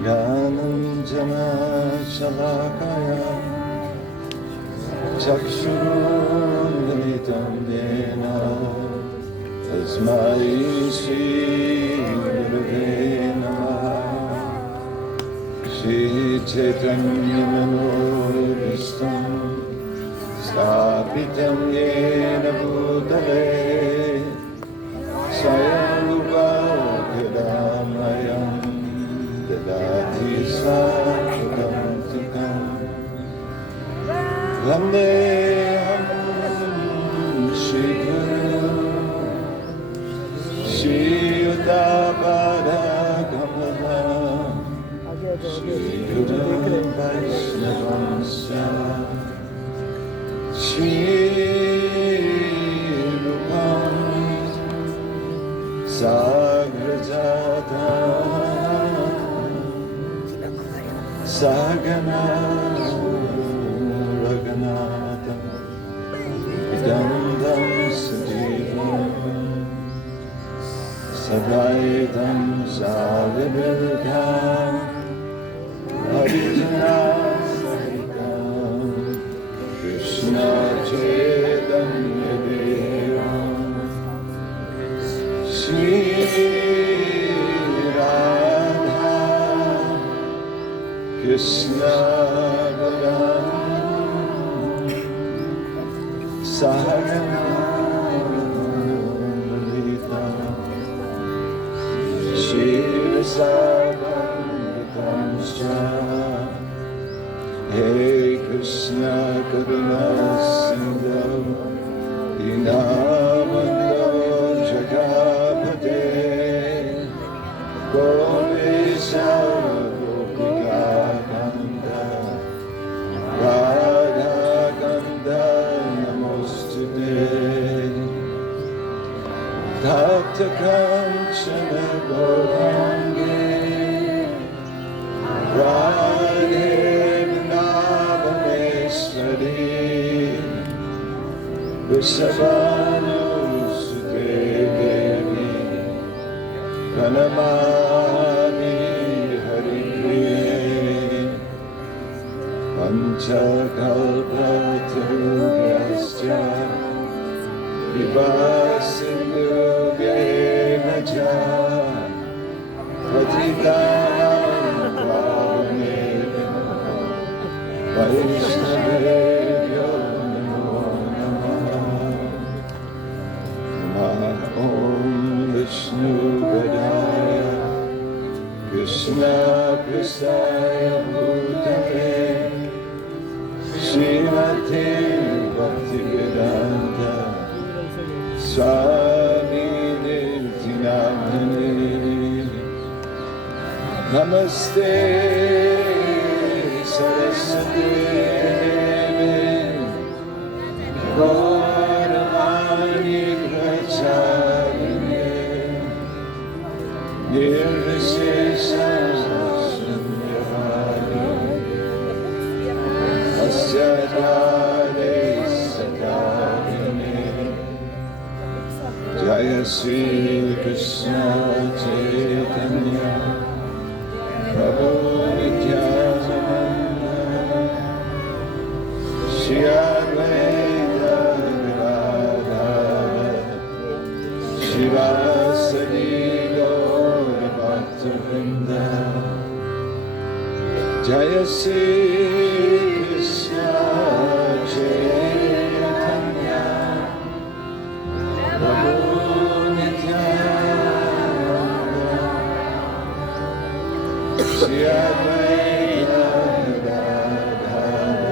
ज्ञानञ्जना शलाकया चक्षुरुन्मिलितं येन तस्मै श्रीगुरवे नमः। श्रीचैतन्यमनोभीष्टं स्थापितं येन भूतले स्वयं रूपकदामयं ददाति सात्वतं सुखम्। वन्देऽहं श्रीगुरुं श्रीयुतापदकमलं श्रीगुरुं वैष्णवंश्च श्रीरूपं साग्रजातं सहगना रघुनाथं विदं सजीवं सद्वैतं सावधूतं हरिजनसहितं कृष्ण चैतन्यदेवं श्री राधा कृष्ण सहगना ललिता श्रीरसावन्दितं च। हे कृष्ण करुणा सिन्धो दीनबन्धो जगत्पते गोपेश गोपिकाकान्त राधाकान्त नमोस्तुते। तप्तकाञ्चन गौराङ्गे राधे वृन्दावनेश्वरी वृषभानुसुते देवी प्रणमामि हरिप्रिये। पञ्चकल्पतरुभ्यश्च कृपासिन्धुभ्येव च पतितानां पावनेभ्यो वैष्णवेभ्यो नमो नमः। ॐ विष्णुपदाय कृष्णपृष्ठाय भूतले श्रीमते भक्तिवेदान्त स्वामिने नमस्ते सरस्वती देवे गौरवाणी प्रचारिणे निर्विशेषशून्यवादी अस्य काले सदारिणे। जय श्री कृष्ण चैतन्य प्रभु नित्यानंद श्री अद्वैत गदाधर शिवासदि गौर भक्तवृंद। जय श्री कृष्ण चैतन्य प्रभु श्री अद्वैत गदाधर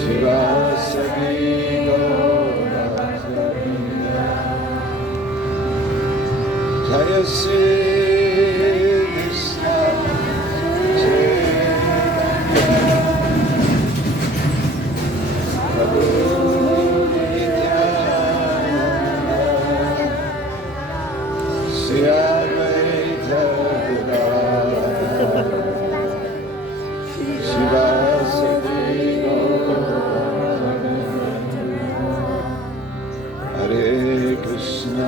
शिवासदि गौर भक्तवृंद। जय श्री कृष्ण चैतन्य प्रभु नित्यानंद श्री अद्वैत गदाधर शिवासदि गौर भक्तवृंद। हरे कृष्ण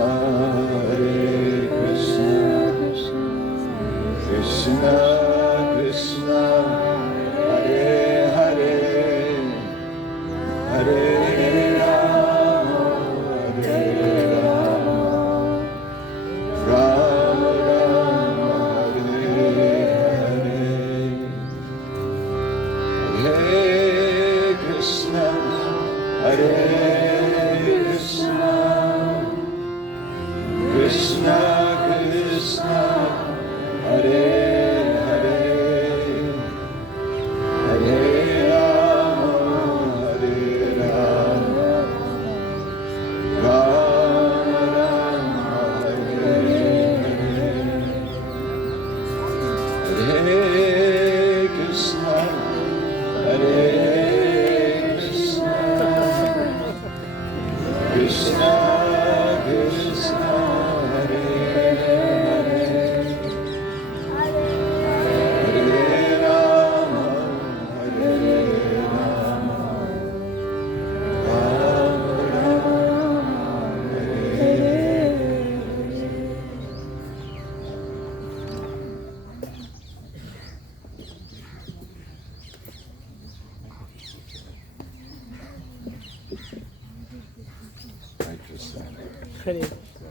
Харе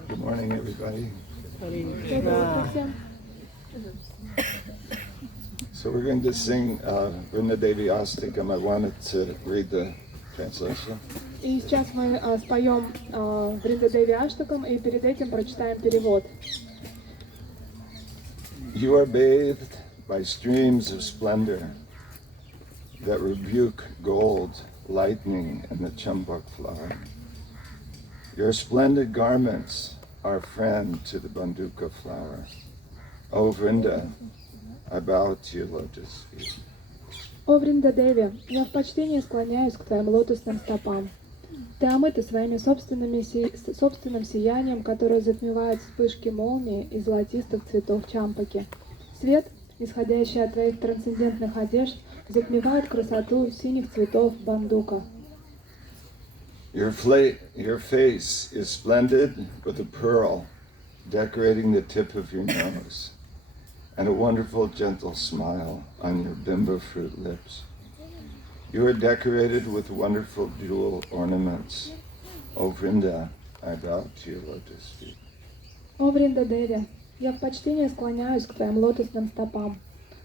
Good morning, everybody. Харе Доброе Кришна. утро всем. So we're going to sing Vrinda Devi Astikam. I wanted to read the translation. И сейчас мы споем Вринда Деви Аштакам и перед этим прочитаем перевод. You are bathed by streams of splendor that rebuke gold, lightning, and the champak flower. Your splendid garments are friend to the banduka flower. O Vrinda, I bow to your lotus feet. О Вринда Деви, я в почтении склоняюсь к твоим лотосным стопам. Ты омыта своими собственным сиянием, которое затмевает вспышки молнии и золотистых цветов чампаки. Свет, исходящий от твоих трансцендентных одежд, затмевает красоту синих цветов бандука. Your face is splendid with a pearl decorating the tip of your nose, and a wonderful gentle smile on your bimba fruit lips. You are decorated with wonderful jewel ornaments. O Vrinda, I bow to your lotus feet. О Вринда Деви, я в почтении склоняюсь к твоим лотосным стопам.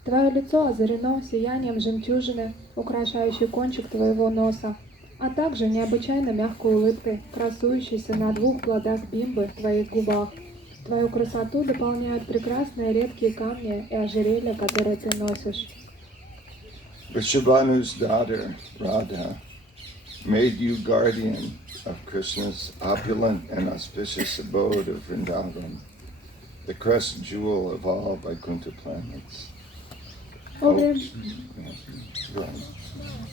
Твое лицо озарено сиянием жемчужины, украшающей кончик твоего носа, а также необычайно мягкой улыбкой, красующейся на двух плодах бимбы в твоих губах. Твою красоту дополняют прекрасные редкие камни и ожерелья, которые ты носишь. Vrishabhanu's daughter, Radha, made you guardian of Krishna's opulent and auspicious abode of Vrindavan, the crest jewel of all Vaikuntha planets. О Врин- Go ahead.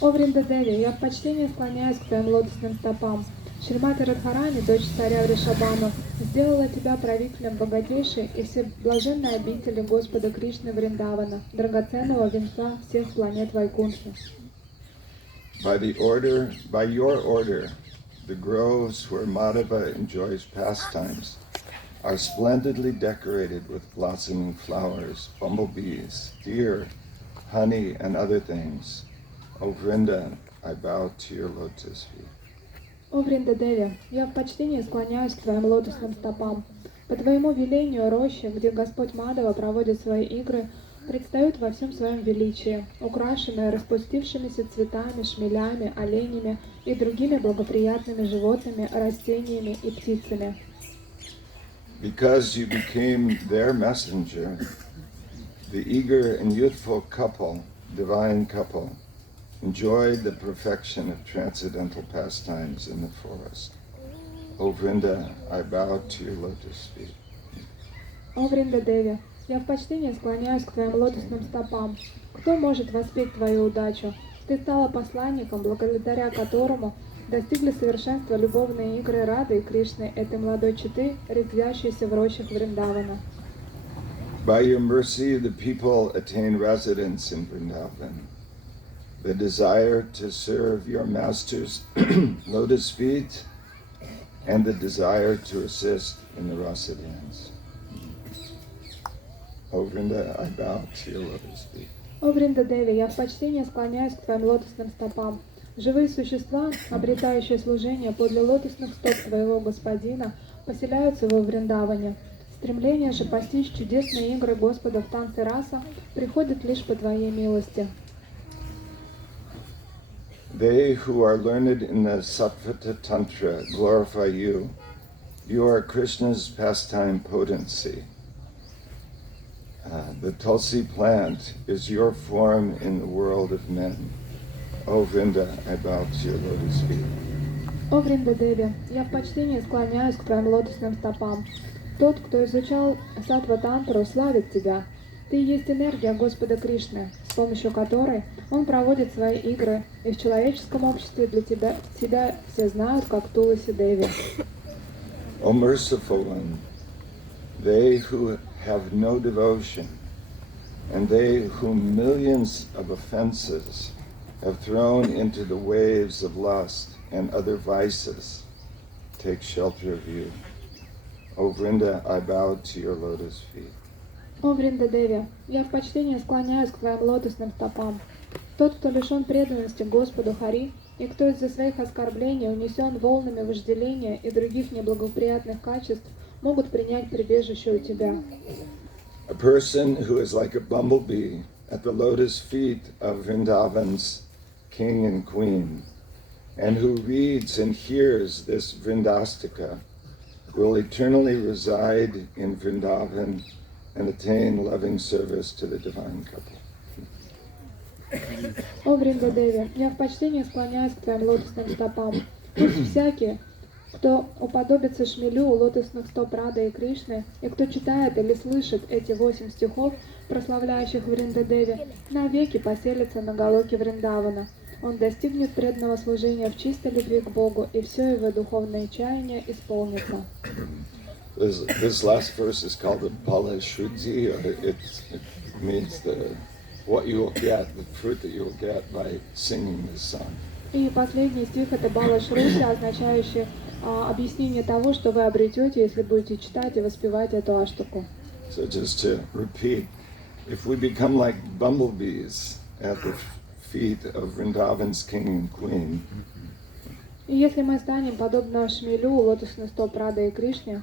О Вринда Деви, я в почтении склоняюсь к твоим лотосным стопам. Шримати Радхарани, дочь царя Вришабану, сделала тебя правителем богатейшей и всеблаженной обители Господа Кришны Вриндавана, драгоценного венца всех планет Вайкунхи. By your order, the groves where Madhava enjoys pastimes are splendidly decorated with blossoming flowers, bumblebees, deer, honey, and other things. O Vrinda, I bow to your lotus feet. О Вринда Деви, я в почтении склоняюсь к твоим лотосным стопам. По твоему велению рощи, где Господь Мадава проводит свои игры, предстают во всем своем величии, украшенные распустившимися цветами, шмелями, оленями и другими благоприятными животными, растениями и птицами. Because you became their messenger, the eager and youthful couple, divine couple, enjoyed the perfection of transcendental pastimes in the forest. O Vrinda, I bow to your lotus feet. О Вринда Деви, я в почтении склоняюсь к твоим лотосным стопам. Кто может воспеть твою удачу? Ты стала посланником, благодаря которому достигли совершенства любовные игры Рады и Кришны, этой молодой четы, резвящейся в рощах Вриндавана. By your mercy, the people attain residence in Vrindavan. The desire to serve your master's lotus feet, and the desire to assist in the rasa dance. O Vrinda, I bow to your lotus feet. О Вринда Деви, я в почтении склоняюсь к твоим лотосным стопам. Живые существа, обретающие служение подле лотосных стоп твоего господина, поселяются во Вриндаване. Стремление же постичь чудесные игры Господа в танце раса приходит лишь по твоей милости. They who are learned in the Sattvata Tantra glorify you. You are Krishna's pastime potency. The tulsi plant is your form in the world of men. O Vrinda, I bow to your lotus feet. О Вринда Деви, я в почтении склоняюсь к твоим лотосным стопам. Тот, кто изучал саттва-тантру, славит тебя. Ты есть энергия Господа Кришны, с помощью которой Он проводит свои игры, и в человеческом обществе для тебя все знают как Туласи Деви. O merciful one, they who have no devotion, and they whom millions of offenses have thrown into the waves of lust and other vices, take shelter of you. O Vrinda, I bow to your lotus feet. О Вринда Деви, я в почтении склоняюсь к твоим лотосным стопам. Тот, кто лишен преданности Господу Хари И кто из-за своих оскорблений унесен волнами вожделения и других неблагоприятных качеств, могут принять прибежище у тебя. A person who is like a bumblebee at the lotus feet of Vrindavan's king and queen, and who reads and hears this Vrindastika, will eternally reside in Vrindavan and attain loving service to the divine couple. О Вриндадеви, я в почтении склоняюсь к твоим лотосным стопам. Пусть всякий, кто уподобится шмелю у лотосных стоп Рады и Кришны, и кто читает или слышит эти 8 стихов, прославляющих Вриндадеви, навеки поселится на галоке Вриндавана. Он достигнет преданного служения в чистой любви к Богу, и все его духовное чаяние исполнится. This last verse is called the Pala Shruti, or it means what you will get, the fruit that you will get by singing this song. И последний стих это Бала Шрути, означающий объяснение того, что вы обретете, если будете читать и воспевать эту аштаку. So just to repeat, if we become like bumblebees at the feet of Vrindavan's king and queen, И если мы станем подобно шмелю у лотосных стоп Рады и Кришне,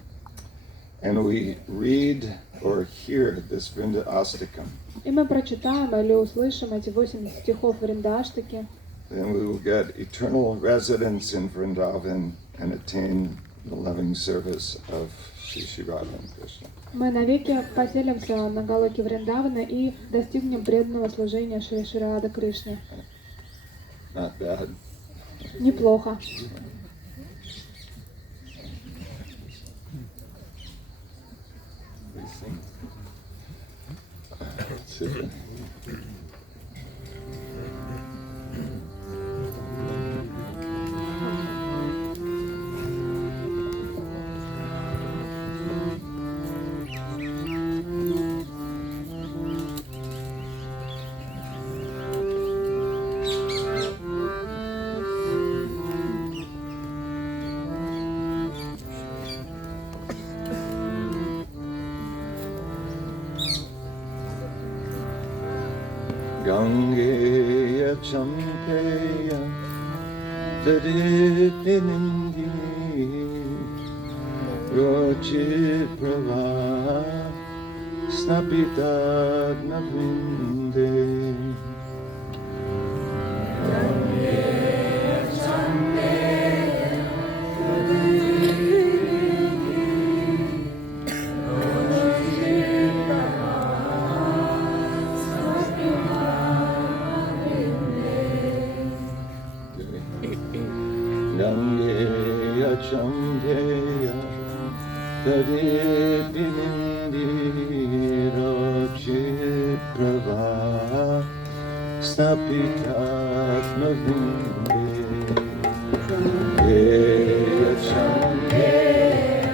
and we read or hear this Vrinda Astakam, и мы прочитаем или услышим эти 8 стихов Вриндаштаки, then we will get eternal residence in Vrindavan and attain the loving service of Shri Radha and Krishna. мы навеки поселимся на галоке Вриндавана и достигнем преданного служения Шри Рады Кришне. Not bad. Неплохо. We sing. Let's see. Gangeya Champeya Tadipinindi Rochiprava Snapitagna Vinde Gangeya Champeya Tadipinindi Rochiprava Snapitagna Vinde Gangeya Champeya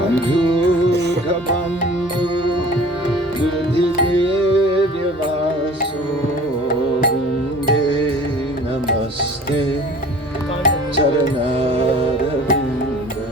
Bandhu Kabandhu Buddhi Devya Vaso Vinde Namaste Charanara Vinda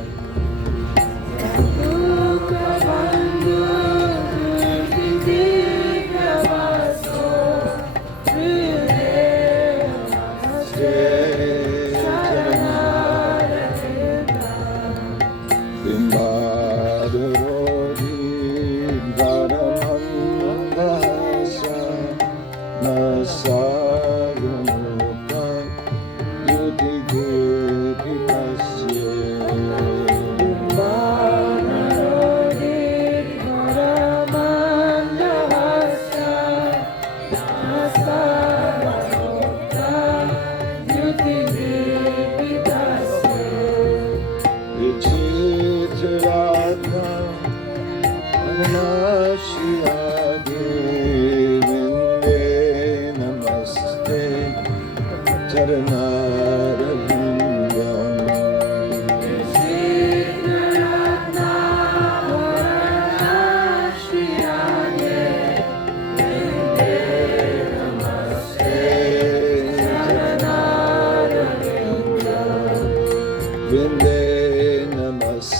Vinde Namaste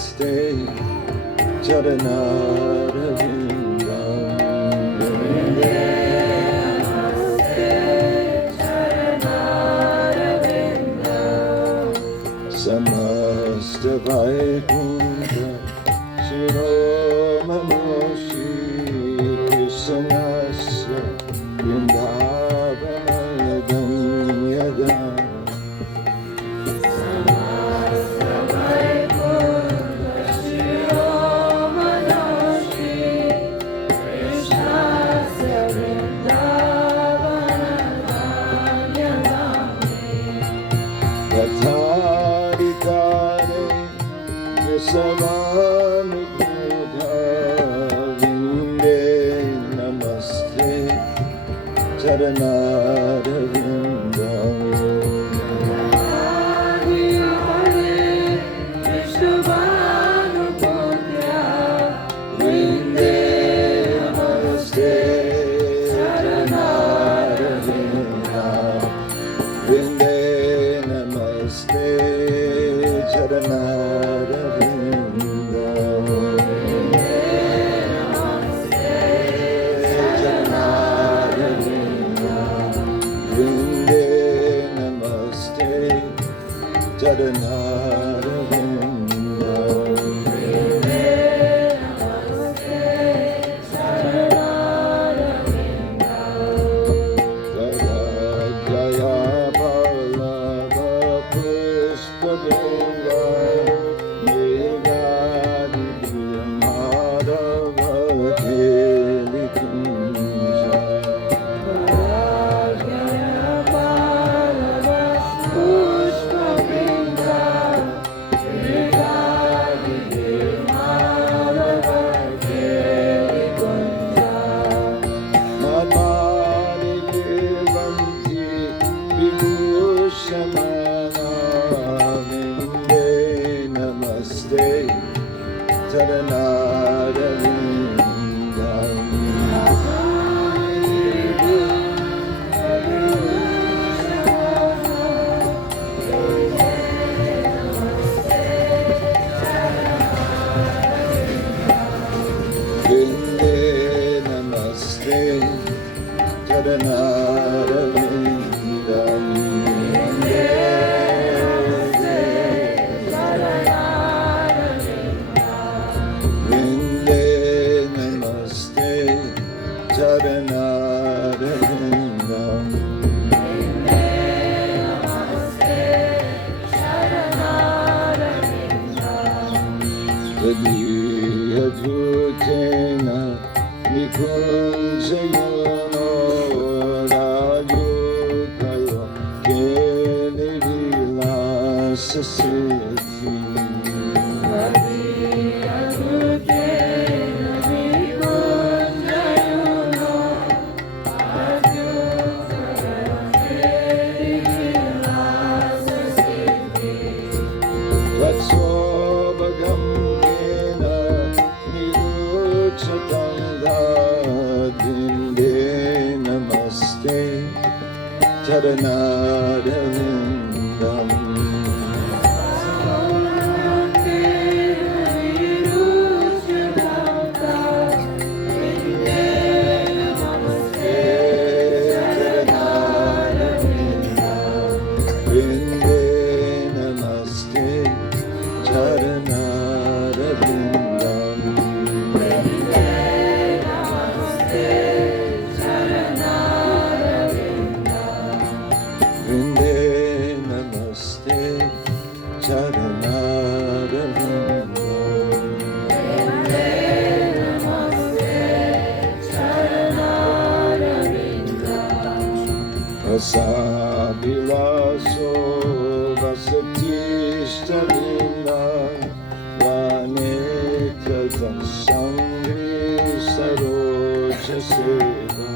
Samasta Vaikunta Shiromanoshi Krishnasya Vrindavanadam Yada Vatharikane Yasavanubhuta Vinde Namaste Charanarvindam Vinde Namaste Charanarvindam Vinde Namaste Charanarvindam Vinde Namaste Jaya Vallabha Pushpavrinda Megadi Madhava Keli Kunja Namani Devanti Vibhushamana Vinde Namaste Charanarvindam Vinde Namaste Charanarvindam Vinde Namaste Charanarvindam Tadiyajutena Nikunjayano Rajutayo Kelivilasasiti Vatsobhagam Kena Niruchatanga Vinde Namaste Charanarvindam Vinde Namaste Charanarvindam Vinde Namaste Charanarvindam Vasabilaso Vasatishtamina Vaneta Sangri Saroja Seva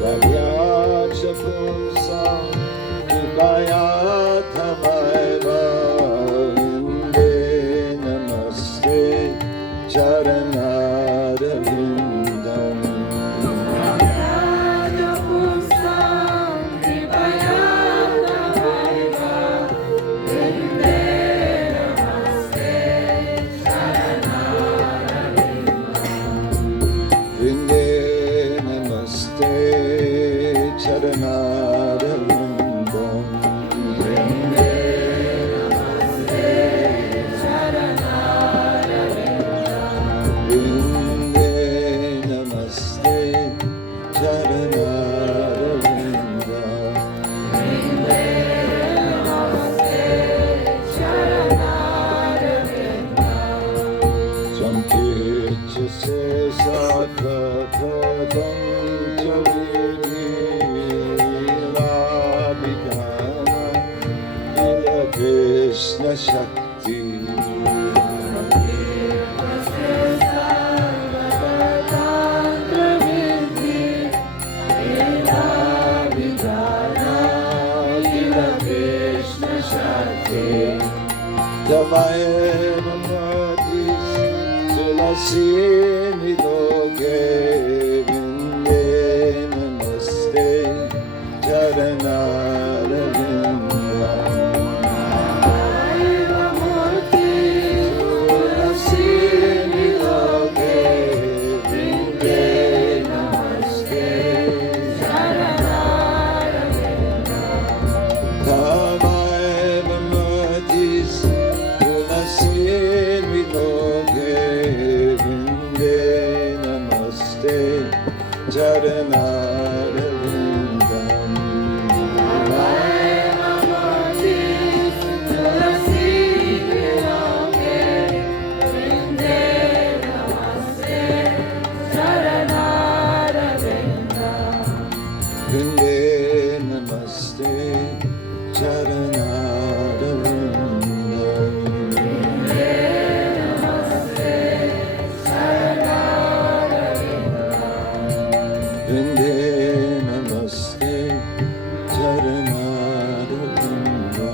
Vayatsa Punsam Vayathavaiva Vinde Namaste Charanarvindam Shakti. Tavaye Namatis Tulasi Nidoge Vinde Namaste Charanaravinda. Tulasi Nidoge Vinde Namaste Charanaravinda. Tavaye Namatis Tulasi Nidoge Vinde Namaste Charanaravinda. Vinde Namaste Charanaravinda. Vinde Namaste Charanaravinda.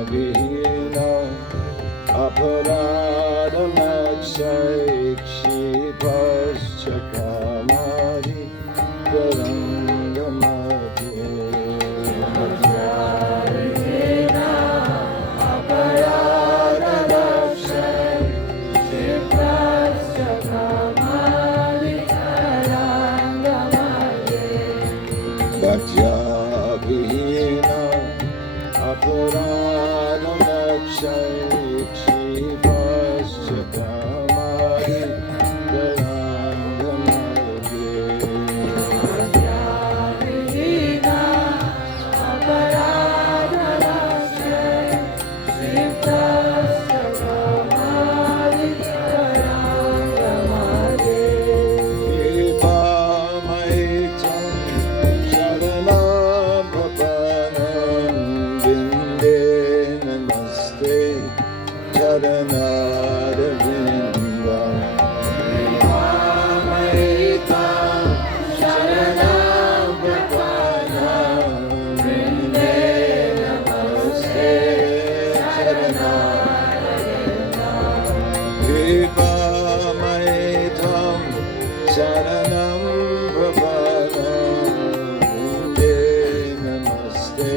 Vajravihina Aparadamakshaikshipaschakamari Varangamati. Vajravihina Aparadamakshaikshipaschakamari Varangamati. Vipamaitam Sharanam Vinde Namaste Charanaravinda. Vipamaitam Sharanam Vinde Namaste Charanaravinda. Vipamaitam Sharanam Vinde Namaste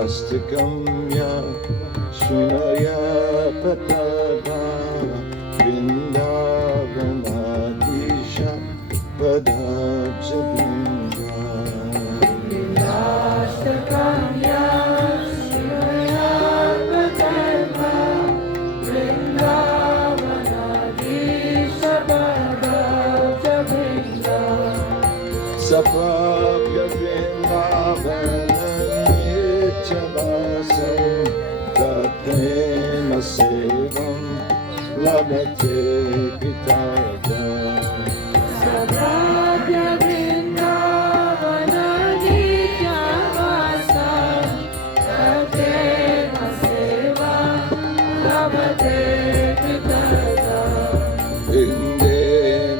Vrindastikamya Shunaya Patada Vrindavanadisha Padajabinda. Sapabhya Vrindavananyechavasam Tathena Sevam Labhate Pitada. Sapabhya Vrindavananyechavasam Tathena Sevam Labhate Pitada. Vinde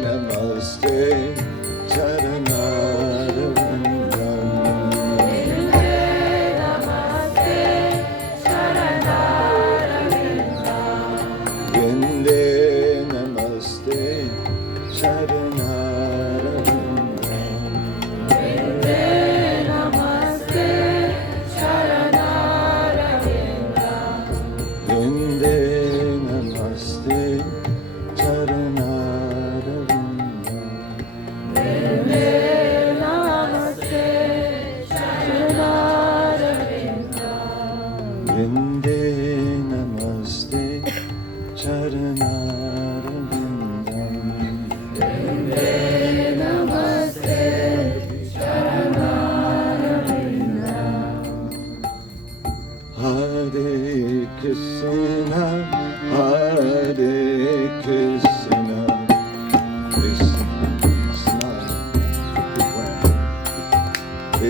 Namaste Charanaravinda. Vinde Namaste Charanaravinda. Vinde Namaste Charanaravinda.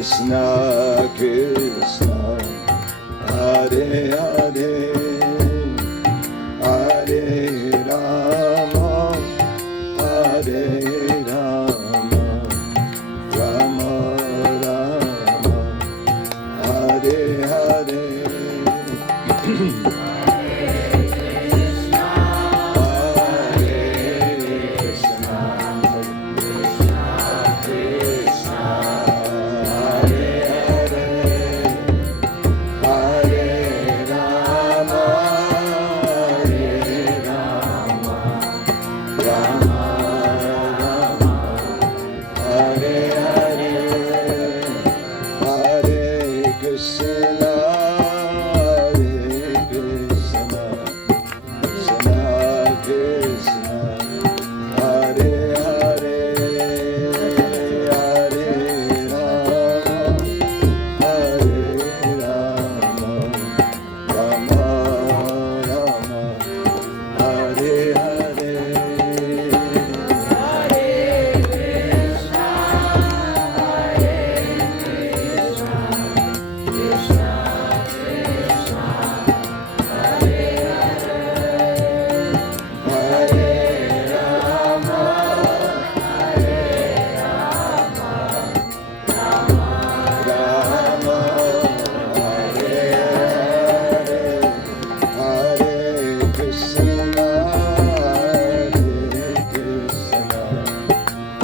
Krishna Krishna, Hare Hare, Hare Rama, Hare Rama, Rama Rama, Hare Hare.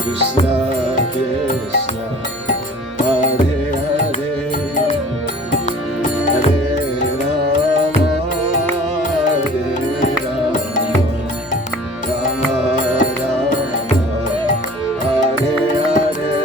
Krishna Krishna, Hare Hare, Hare Rama, Hare Rama, Rama Rama, Hare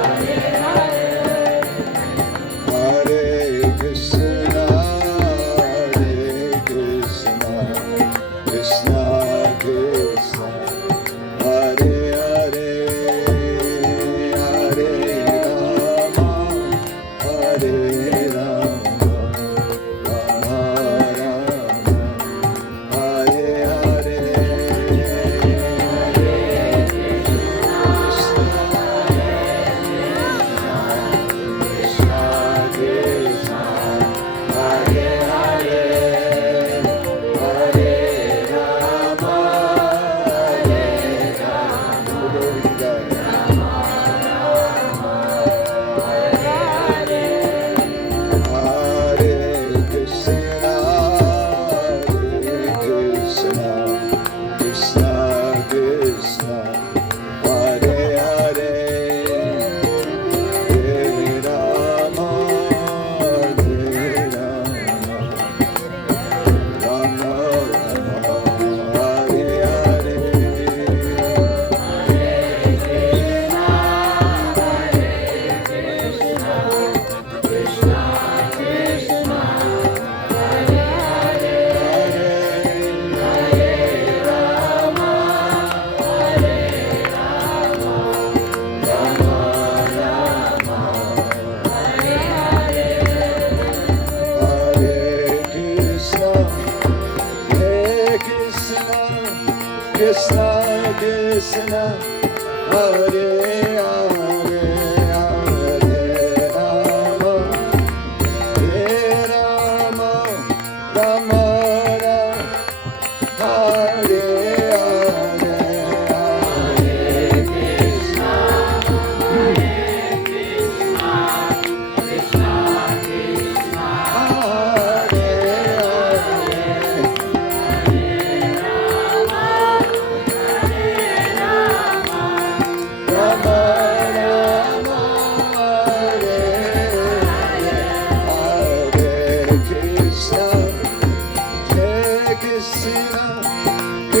Hare, Hare Krishna, Hare Krishna, Krishna Krishna, Hare Hare.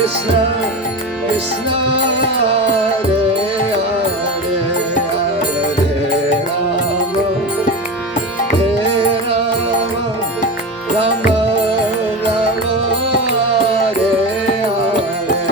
Krishna, Krishna, Hare Hare, Hare Rama, Hare Rama, Rama Rama, Hare Hare.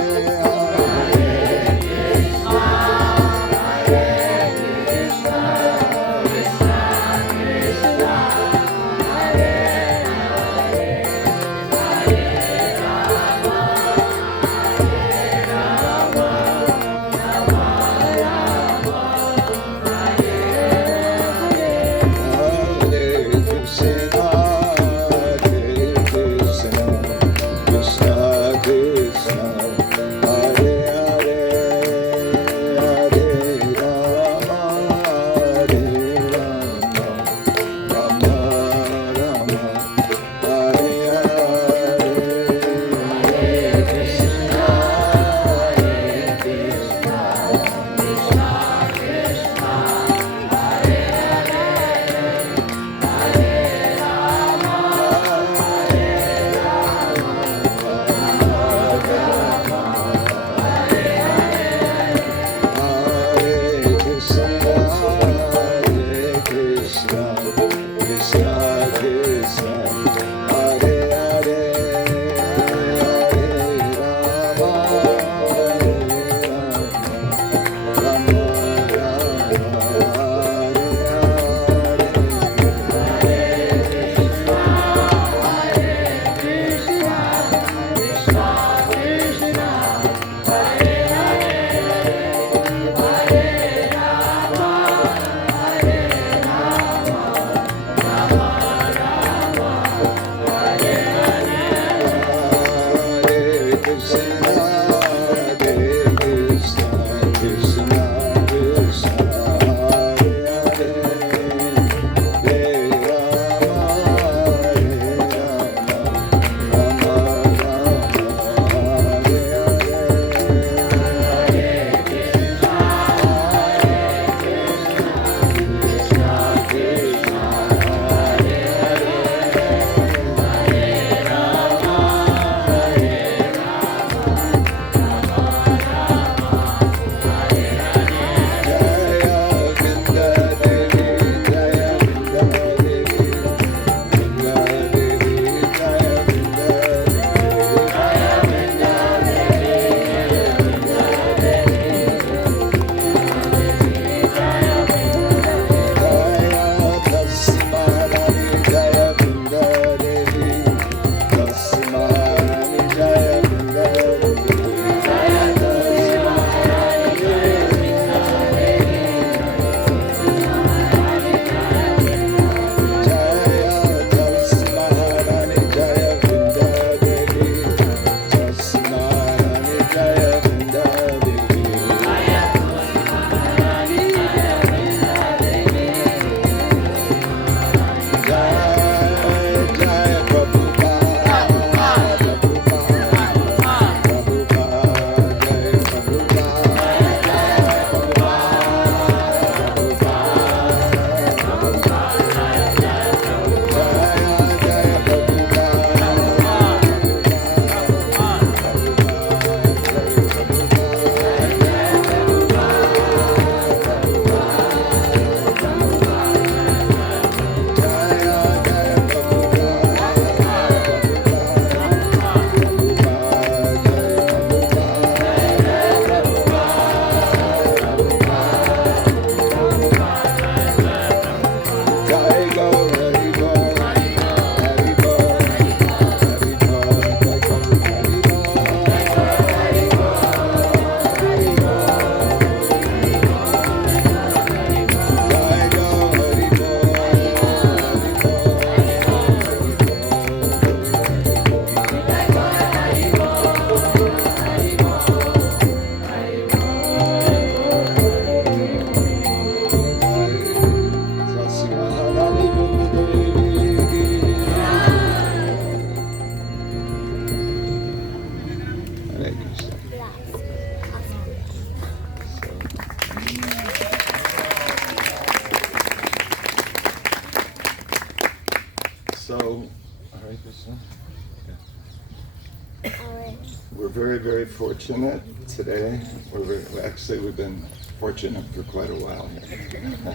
we're very, very fortunate today. We've been fortunate for quite a while here.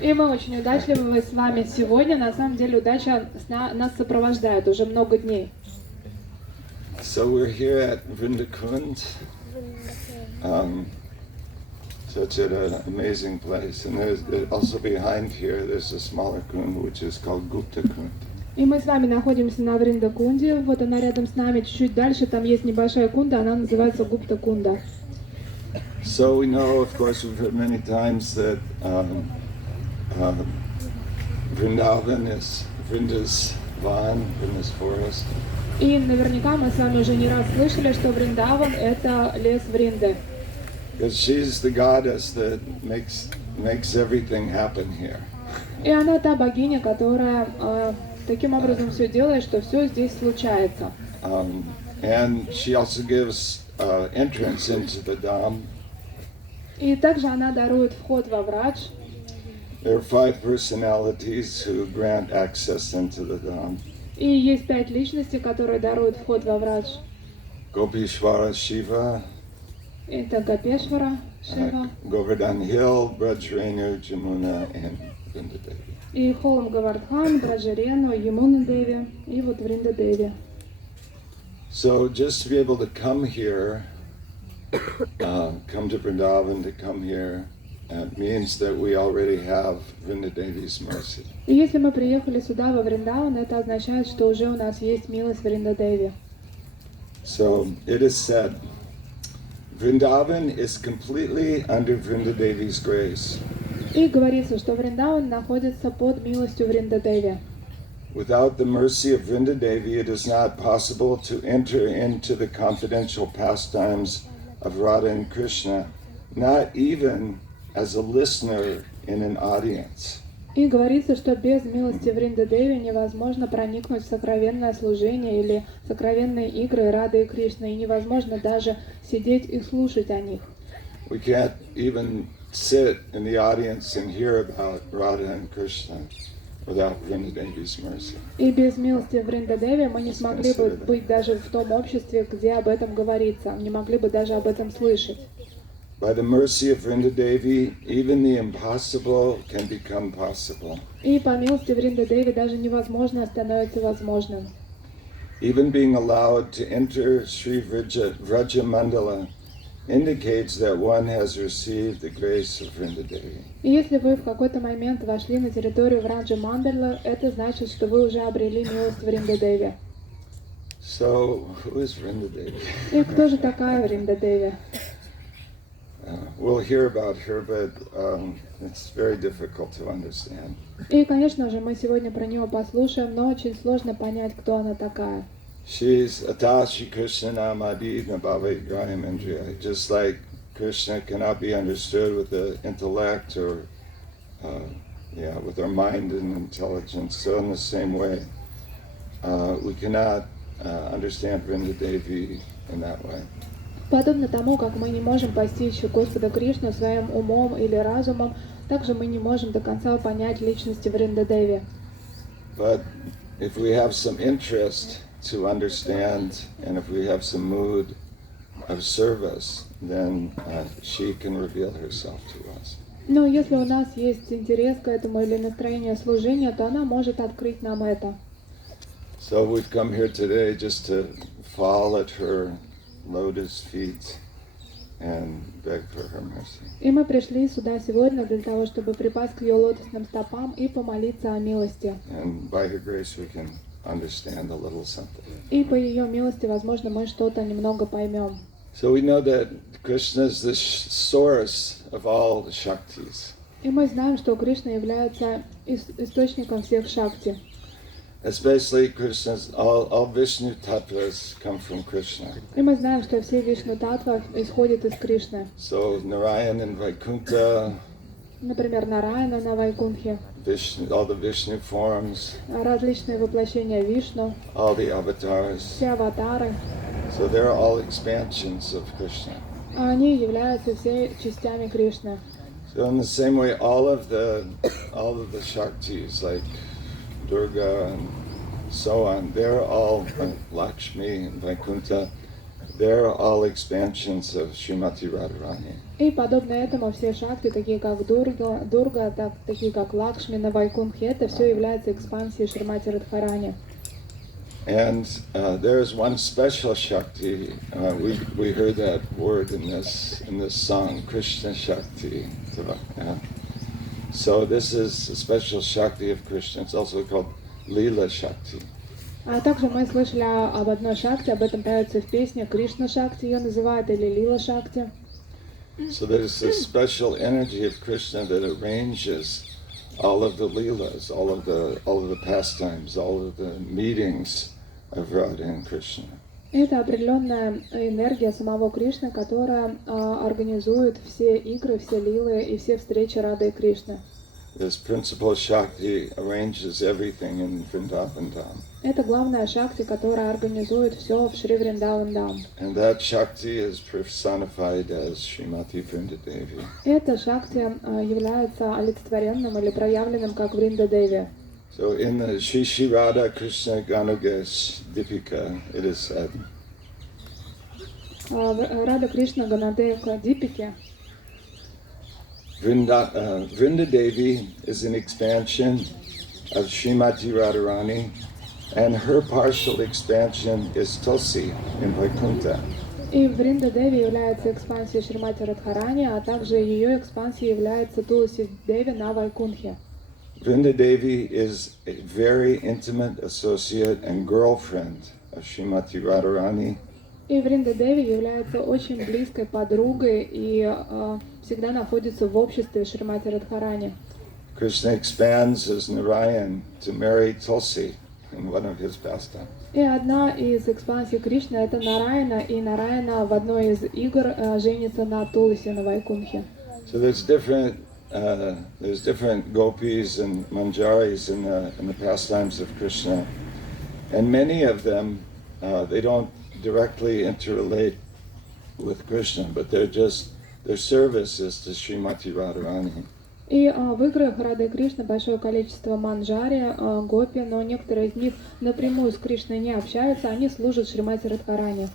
И мы очень удачливы с вами сегодня. На самом деле удача нас сопровождает уже много дней. So we're here at Vrinda Kund, such an amazing place. And there's also behind here, there's a smaller kund, which is called Gupta Kund. И мы с вами находимся на Вринда Кунде. Вот она рядом с нами. Чуть-чуть дальше там есть небольшая кунда, она называется Гупта Кунда. So we know, of course, we've heard many times that Vrindavan is Vrinda's Van, Vrinda's forest. И наверняка мы с вами уже не раз слышали, что Вриндаван — это лес Вринды. Because she's the goddess that makes everything happen here. И она та богиня, которая таким образом все делает, что все здесь случается. And she also gives entrance into the Dham. И также она дарует вход во Врадж. There are 5 personalities who grant access into the Dham. И есть 5 личностей, которые даруют вход во Врадж. Gopishwara Shiva, Это Гопешвара, Шива, Govardhan Hill, Brajrenu, Jamuna, and Vrinda Devi. и Холм Гавардхан, Браджарену, Ямуна Деви, и вот Вринда Деви. So just to be able to come here, come to Vrindavan, to come here, means that we already have Vrinda Devi's mercy. И если мы приехали сюда, во Вриндаван, это означает, что уже у нас есть милость Вринда Деви. So it is said, Vrindavan is completely under Vrinda Devi's grace. И говорится, что Вриндаван находится под милостью Вринда Деви. Without the mercy of Vrinda Devi, it is not possible to enter into the confidential pastimes of Radha and Krishna, not even as a listener in an audience. И говорится, что без милости Вринда Деви невозможно проникнуть в сокровенное служение или сокровенные игры Рады и Кришны, и невозможно даже сидеть и слушать о них. We can't even sit in the audience and hear about Radha and Krishna without Vrinda Devi's mercy. И без милости Вринда Деви мы не смогли бы быть даже в том обществе, где об этом говорится, не могли бы даже об этом слышать. By the mercy of Vrinda Devi, even the impossible can become possible. И по милости Вринда Деви даже невозможно становится возможным. Even being allowed to enter Sri Vraja Mandala indicates that one has received the grace of Vrinda Devi. И если вы в какой-то момент вошли на территорию Враджа Мандала, это значит, что вы уже обрели милость Вринда Деви. So, who is Vrinda Devi? И кто же такая Вринда Деви? We'll hear about her, but it's very difficult to understand. И, конечно же, мы сегодня про нее послушаем, но очень сложно понять, кто она такая. She's Atashi Krishna Namadi Nabhave Graham Indriya. Just like Krishna cannot be understood with the intellect or with our mind and intelligence, so in the same way, we cannot understand Vrinda Devi in that way. Подобно тому, как мы не можем постичь Господа Кришну своим умом или разумом, также мы не можем до конца понять личности Вринда Деви. But if we have some interest to understand, and if we have some mood of service, then she can reveal herself to us. Но если у нас есть интерес к этому или настроение служения, то она может открыть нам это. So we've come here today just to fall at her lotus feet and beg for her mercy. И мы пришли сюда сегодня для того, чтобы припасть к ее лотосным стопам и помолиться о милости. And by her grace we can understand a little something. И по ее милости, возможно, мы что-то немного поймем. So we know that Krishna is the source of all the Shaktis. И мы знаем, что Кришна является источником всех шакти. Especially Krishna's, all Vishnu tattvas come from Krishna. И мы знаем, что все Вишну Таттва исходят из Кришны. So Narayan and Vaikuntha, Например, Нараяна на Вайкунхе, Vishnu, all the Vishnu forms, различные воплощения Вишну, all the avatars. все аватары, So they're all expansions of Krishna. они являются все частями Кришны. So in the same way, all of the Shaktis like Durga and so on, they're all Lakshmi and Vaikuntha. they're all expansions of Srimati Radharani. И подобно этому все шакти, такие как Дурга, такие как Лакшми на Вайкунхе, это все является экспансией Шримати Радхарани. And there is one special Shakti. We heard that word in this song, Krishna Shakti. So this is a special Shakti of Krishna. It's also called Leela Shakti. А также мы слышали об одной шакти, об этом поется в песне Кришна Шакти, ее называют, или Лила Шакти. So there's this special energy of Krishna that arranges all of the leelas, all of the pastimes, all of the meetings of Radha and Krishna. Это определенная энергия самого Кришны, которая организует все игры, все лилы и все встречи Рады и Кришны. This principal Shakti arranges everything in Vrindavan Dham. Это главная шакти, которая организует все в Шри Вриндаван Dham. And that Shakti is personified as Srimati Vrinda Devi. Эта шакти является олицетворенным или проявленным как Вринда Деви. So in the Shri Radha Krishna Ganagesh Dipika, it is said, Рада Кришна Ганадека Дипике. Vrinda Devi is an expansion of Srimati Radharani, and her partial expansion is Tulsi in Vaikuntha. И Вринда Деви является экспансией Шримати Радхарани, а также ее экспансией является Тулси Деви на Вайкунхе. Vrinda Devi is a very intimate associate and girlfriend of Srimati Radharani. И Вринда Деви является очень близкой подругой и всегда находится в обществе Шримати Радхарани. Krishna expands as Narayan to marry Tulsi in one of his pastimes. И одна из экспансий Кришны это Нараяна, и Нараяна в одной из игр женится на Тулси на Вайкунхе. So there's different gopis and manjaris in the pastimes of Krishna, and many of them they don't directly interrelate with Krishna, but their service is to Srimati Radharani. И в играх Рады Кришны большое количество манджари, гопи, но некоторые из них напрямую с Кришной не общаются, они служат Шримати Радхарани.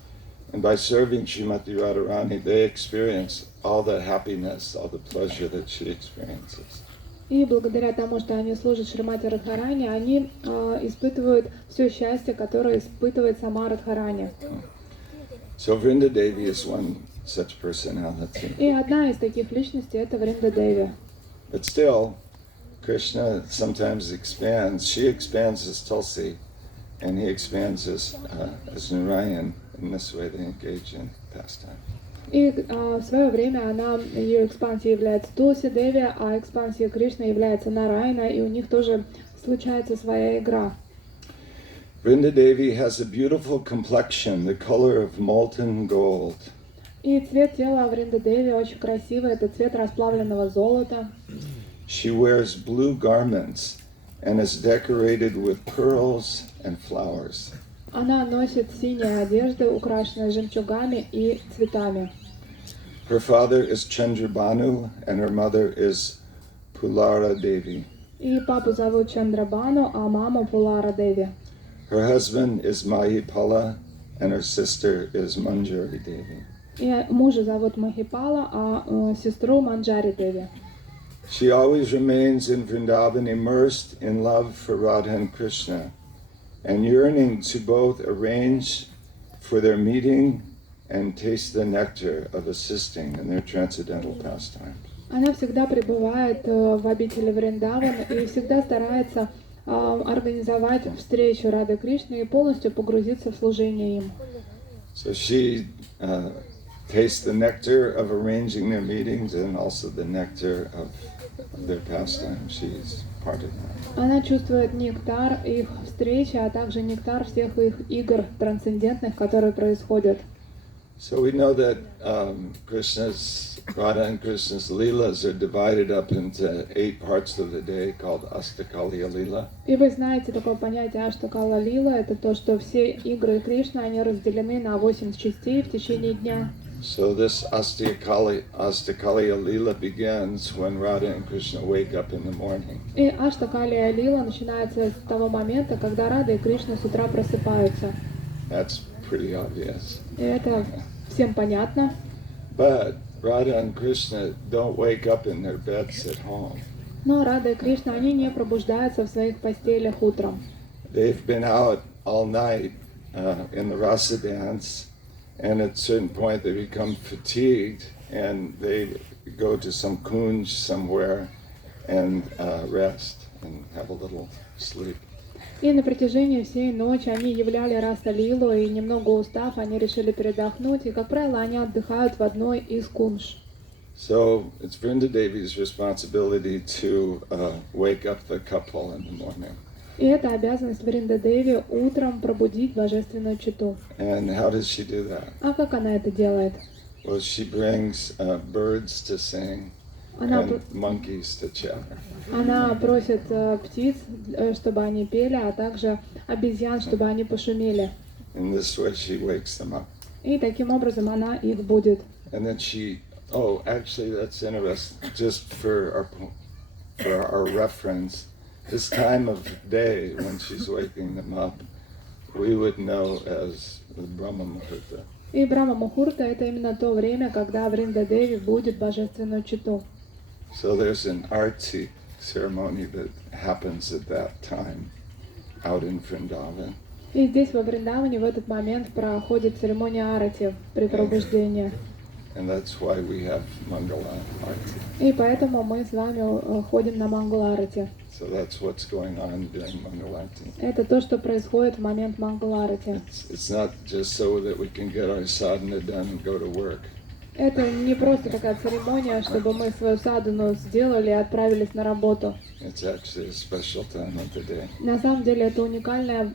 And by serving Srimati Radharani, they experience all the happiness, all the pleasure that she experiences. И благодаря тому, что они служат Шримати Радхарани, они испытывают все счастье, которое испытывает сама Радхарани. So Vrinda Devi is one such personality. И одна из таких личностей это Вринда Деви. But still, Krishna sometimes expands. She expands as Tulsi, and he expands as Narayan. In this way, they engage in pastime. И в свое время ее экспансией является Тулси Деви, а экспансией Кришны является Нараяна, и у них тоже случается своя игра. Vrinda Devi has a beautiful complexion, the color of molten gold. И цвет тела Вринда Деви очень красивый, это цвет расплавленного золота. She wears blue garments and is decorated with pearls and flowers. Она носит синие одежды, украшенные жемчугами и цветами. Her father is Chandrabhanu and her mother is Pulara Devi. И папу зовут Чандрабану, а маму Пулара Деви. Her husband is Mahipala and her sister is Manjari Devi. И мужа зовут Махипала, а сестру Манджари Деви. She always remains in Vrindavan immersed in love for Radha and Krishna and yearning to both arrange for their meeting and taste the nectar of assisting in their transcendental pastimes. Она всегда пребывает в обители Вриндаван и всегда старается организовать встречу Рады Кришны и полностью погрузиться в служение им. So she tastes the nectar of arranging their meetings and also the nectar of their pastimes. She's part of that. Она чувствует нектар их встречи, а также нектар всех их игр трансцендентных, которые происходят. So we know that Radha and Krishna's leelas are divided up into 8 parts of the day called Astakaliya Leela. И вы знаете такое понятие Аштакала Лила, это то, что все игры Кришны, они разделены на 8 частей в течение дня. So this Astakaliya Leela begins when Radha and Krishna wake up in the morning. И Аштакалия Лила начинается с того момента, когда Рада и Кришна с утра просыпаются. That's pretty obvious. И это всем понятно. But Radha and Krishna don't wake up in their beds at home. Но Рада и Кришна, они не пробуждаются в своих постелях утром. They've been out all night in the rasa dance, and at a certain point they become fatigued and they go to some kunj somewhere and rest and have a little sleep. И на протяжении всей ночи они являли Раса Лилу, и немного устав, они решили передохнуть, и, как правило, они отдыхают в одной из кунж. So it's Vrinda Devi's responsibility to wake up the couple in the morning. И это обязанность Вринда Деви утром пробудить божественную читу. And how does she do that? А как она это делает? Well, she brings birds to sing Она, and monkeys to chatter. она просит птиц, чтобы они пели, а также обезьян, чтобы они пошумели. In this way she wakes them up. И таким образом она их будет. And then actually that's interesting, just for our reference, this time of day when she's waking them up, we would know as the Brahma Muhurta. И Брахма Мухурта — это именно то время, когда Вринда Деви будет божественную читу. So there's an arti ceremony that happens at that time out in Vrindavan. И здесь во Вриндаване в этот момент проходит церемония арати при пробуждении. And that's why we have Mangala Arti. И поэтому мы с вами ходим на Мангала-арати. So that's what's going on during Mangala Arti. Это то, что происходит в момент Мангала-арати. It's not just so that we can get our sadhana done and go to work. Это не просто такая церемония, чтобы мы свою садхану сделали и отправились на работу. It's actually a special time of the day. На самом деле это уникальная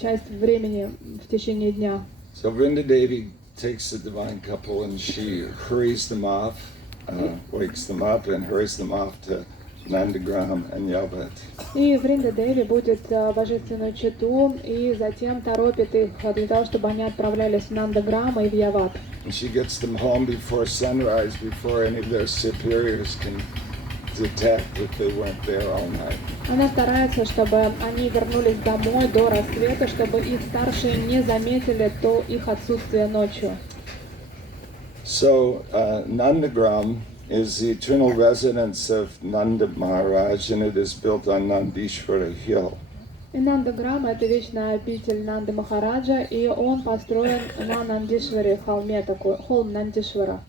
часть времени в течение дня. So Vrinda Devi takes the divine couple and she hurries them off, wakes them up and hurries them off to Nandagram and Yavat. И Вринда Деви будет божественную читу и затем торопит их для того, чтобы они отправлялись в Нандаграм и в Яват. And she gets them home before sunrise, before any of their superiors can detect that they weren't there all night. Она старается, чтобы они вернулись домой до рассвета, чтобы их старшие не заметили то их отсутствие ночью. So Nandagram is the eternal residence of Nanda Maharaj, and it is built on Nandishvara Hill. И Нандаграм — это вечная обитель Нанды Махараджа, и он построен на Нандишваре, холме такой, холм Нандишвара.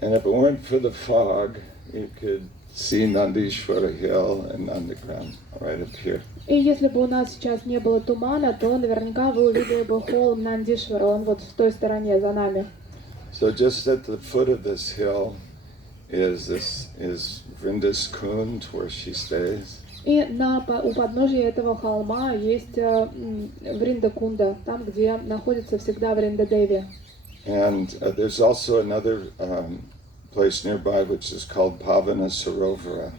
And if it weren't for the fog, you could see Nandishvara Hill and Nandagram right up here. И если бы у нас сейчас не было тумана, то наверняка вы увидели бы холм Нандишвара, он вот в той стороне за нами. So just at the foot of this hill is Vrinda Kund, where she stays. И у подножия этого холма есть Вринда Кунда, там, где находится всегда Вринда Деви. And there's also another place nearby which is called Pavana Sarovara.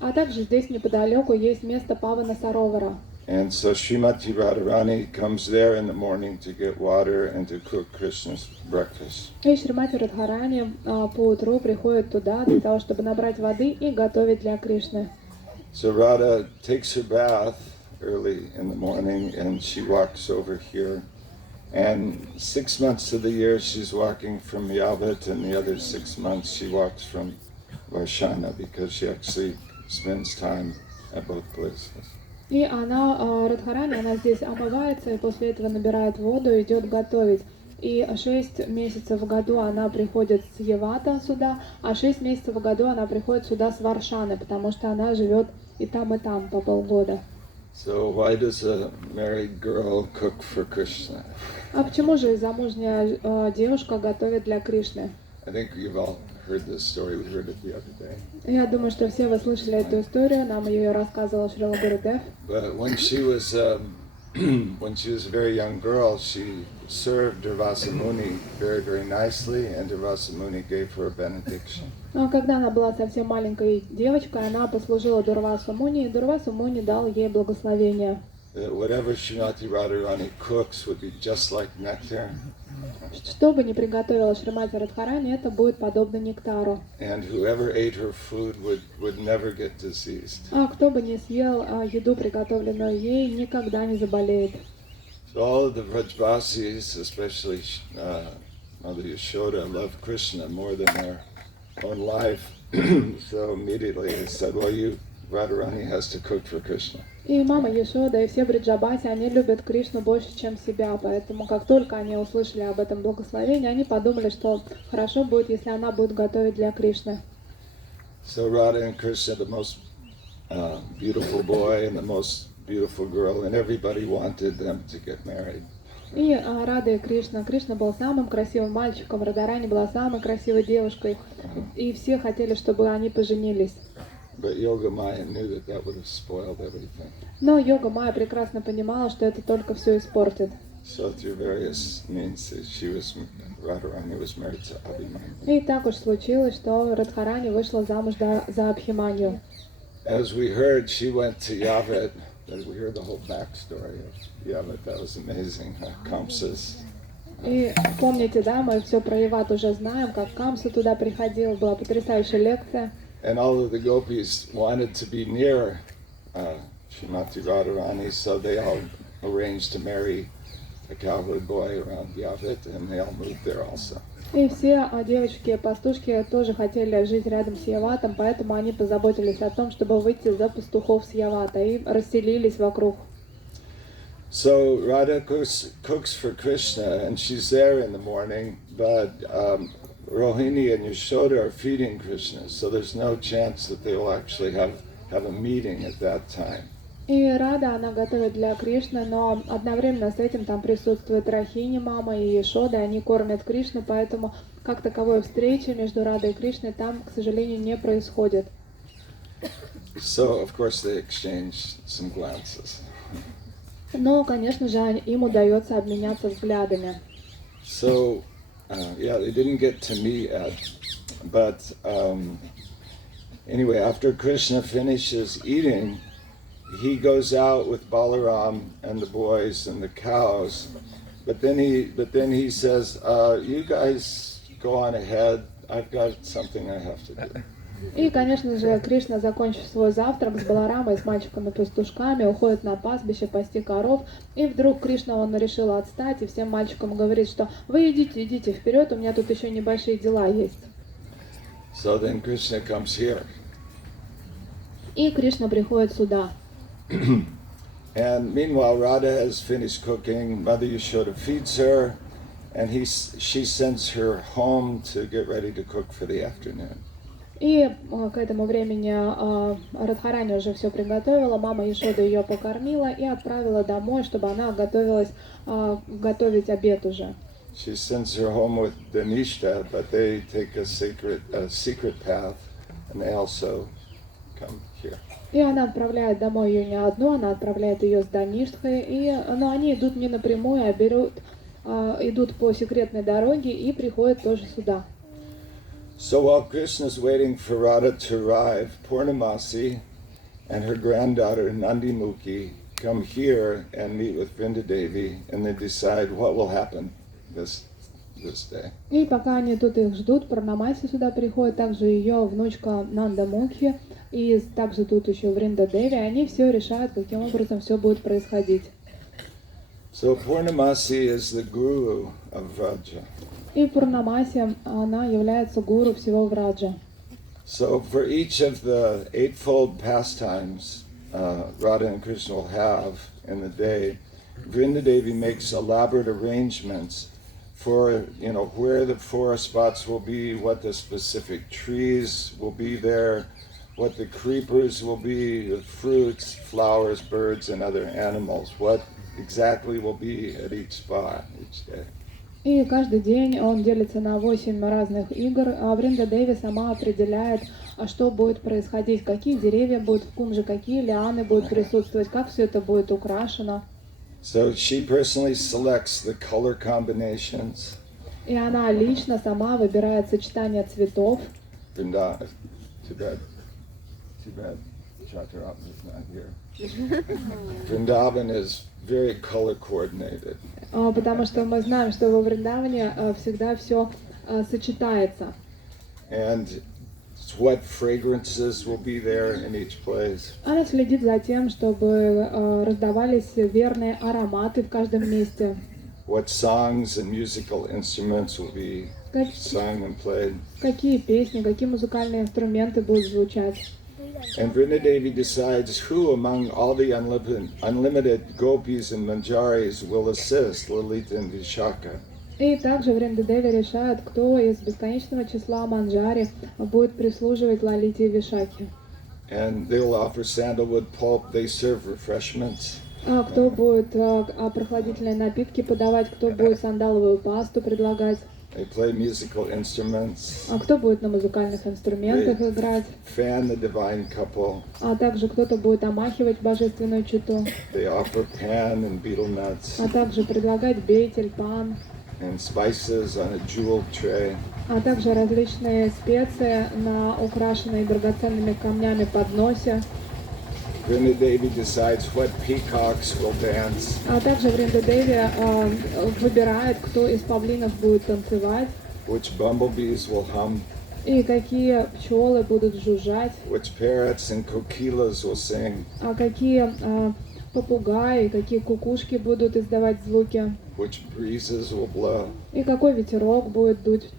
А также здесь неподалеку есть место Павана Саровара. And so Srimati Radharani comes there in the morning to get water and to cook Krishna's breakfast. И Шримати Радхарани по утру приходит туда для того, чтобы набрать воды и готовить для Кришны. So Radha takes her bath early in the morning and she walks over here. And 6 months of the year she's walking from Yavat, and the other 6 months she walks from Varshana because she actually spends time at both places. И она, Радхарани, она здесь омывается и после этого набирает воду и идет готовить. И 6 месяцев в году она приходит с Явата сюда, а 6 месяцев в году она приходит сюда с Варшаны, потому что она живет и там по полгода. So why does a married girl cook for Krishna? А почему же замужняя девушка готовит для Кришны? I think you've all heard this story. We heard it the other day. Я думаю, что все вы слышали эту историю, нам ее рассказывал Шрила Гурудев. But when she was a very young girl, she served Durvasa Muni very, very nicely, and Durvasa Muni gave her a benediction. Но когда она была совсем маленькой девочкой, она послужила Дурвасу Муни, и Дурвасу Муни дал ей благословение. Whatever Srimati Radharani cooks would be just like nectar. Что бы ни приготовила Шримати Радхарани, это будет подобно нектару. And whoever ate her food would never get diseased. А кто бы не съел еду, приготовленную ей, никогда не заболеет. So all of the Vrajvasis, especially Mother Yashoda, love Krishna more than their own life. So immediately they said, well, Radharani has to cook for Krishna. И мама Ешода, и все Бриджабаси, они любят Кришну больше, чем себя, поэтому как только они услышали об этом благословении, они подумали, что хорошо будет, если она будет готовить для Кришны. So Radha and Krishna, the most beautiful boy and the most beautiful girl, and everybody wanted them to get married. И Рада и Кришна. Кришна был самым красивым мальчиком, Радарани была самой красивой девушкой, и все хотели, чтобы они поженились. But Yoga Maya knew that would have spoiled everything. Но Йога Майя прекрасно понимала, что это только все испортит. So through various means, Radharani was married to Abhimanyu. И так уж случилось, что Радхарани вышла замуж за Абхиманью. As we heard, she went to Yavat. We heard the whole backstory of Yavat. That was amazing. Kamsa's. И помните, да, мы все про Яват уже знаем, как Камса туда приходил, была потрясающая лекция. And all of the gopis wanted to be near Srimati Radharani, so they all arranged to marry a cowherd boy around Yavat, and they all moved there also. И все девочки и пастушки тоже хотели жить рядом с Яватом, поэтому они позаботились о том, чтобы выйти за пастухов с Явата и расселились вокруг. So Radha cooks for Krishna, and she's there in the morning, but Rohini and Yashoda are feeding Krishna, so there's no chance that they will actually have a meeting at that time. И Рада, она готовит для Кришны, но одновременно с этим там присутствует Рахини, мама и Ешода, они кормят Кришну, поэтому как таковой встречи между Радой и Кришной там, к сожалению, не происходит. So, of course, they exchanged some glances. Но, конечно же, им удается обменяться взглядами. So, yeah, they didn't get to me yet, but anyway, after Krishna finishes eating, he goes out with Balaram and the boys and the cows, but then he says, you guys go on ahead, I've got something I have to do. И, конечно же, Кришна, закончив свой завтрак с Баларамой, с мальчиками-пастушками, уходит на пастбище пасти коров, и вдруг Кришна, он решил отстать, и всем мальчикам говорит, что вы идите вперед, у меня тут еще небольшие дела есть. So then Krishna comes here. И Кришна приходит сюда. And meanwhile, Radha has finished cooking. Mother Yashoda feeds her, and she sends her home to get ready to cook for the afternoon. И к этому времени Радхарани уже все приготовила, мама Ешода ее покормила и отправила домой, чтобы она готовилась готовить обед уже. She sends her home with Dhanishta, but they take a secret path, and they also come here. И она отправляет домой ее не одну, она отправляет ее с Даништхой, но они идут не напрямую, а идут по секретной дороге и приходят тоже сюда. So while Krishna's waiting for Radha to arrive, Purnamasi and her granddaughter Nandimukhi come here and meet with Vrinda Devi, and they decide what will happen this day. И пока они тут их ждут, Пурнамаси сюда приходит, также ее внучка Нанда Мукхи, и также тут еще Вринда Деви, они все решают, каким образом все будет происходить. So Purnamasi is the guru of Vraja. И Пурнамаси, она является гуру всего Враджа. So for each of the eightfold pastimes Radha and Krishna will have in the day, Vrinda Devi makes elaborate arrangements for, where the forest spots will be, what the specific trees will be there, what the creepers will be, the fruits, flowers, birds, and other animals, what exactly will be at each spot each day. И каждый день он делится на 8 разных игр, а Вринда Деви сама определяет, что будет происходить, какие деревья будут в кумже, какие лианы будут присутствовать, как все это будет украшено. So she personally selects the color combinations. И она лично сама выбирает сочетание цветов. Vrinda, too bad Chaturanga is not here. Vrindavan is very color coordinated. Потому что мы знаем, что во Вриндаване всегда все сочетается. And what fragrances will be there in each place, Она следит за тем, чтобы раздавались верные ароматы в каждом месте. what songs and musical instruments will be Как- sung and played. Какие песни, какие музыкальные инструменты будут звучать. And Vrinda Devi decides who among all the unlimited gopis and manjaris will assist Lalita and Vishaka. И также Вринда Деви решает, кто из бесконечного числа манджари будет прислуживать Лалите и Вишаке. And they'll offer sandalwood pulp, they serve refreshments. А кто будет прохладительные напитки подавать, кто будет сандаловую пасту предлагать, They play musical instruments, а кто будет на музыкальных инструментах играть, fan the divine couple. а также кто-то будет омахивать божественную читу, They offer pan and betel nuts а также предлагать бетель, пан, and spices on a jeweled tray. а также различные специи на украшенной драгоценными камнями подносе. Vrinda Devi decides what peacocks will dance, А также Вринда Деви выбирает, кто из павлинов будет танцевать, which bumblebees will hum, и какие пчелы будут жужжать, which parrots and kokilas will sing, а какие попугаи, какие кукушки будут издавать звуки, which breezes will blow. и какой ветерок будет дуть.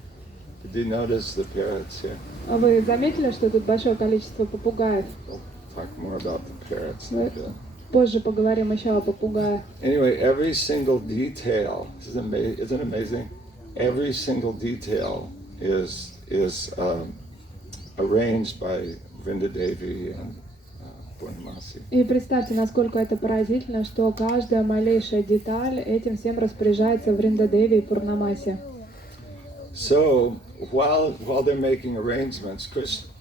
Did you notice the parrots here? А вы заметили, что тут большое количество попугаев? We'll talk more about the parrots Right. later. Позже поговорим еще о попугаях. Anyway, every single detail isn't it amazing? Every single detail is arranged by Vrinda Devi and Purnamasi. И представьте, насколько это поразительно, что каждая малейшая деталь этим всем распоряжается Вринда Деви и Пурнамаси. So while they're making arrangements,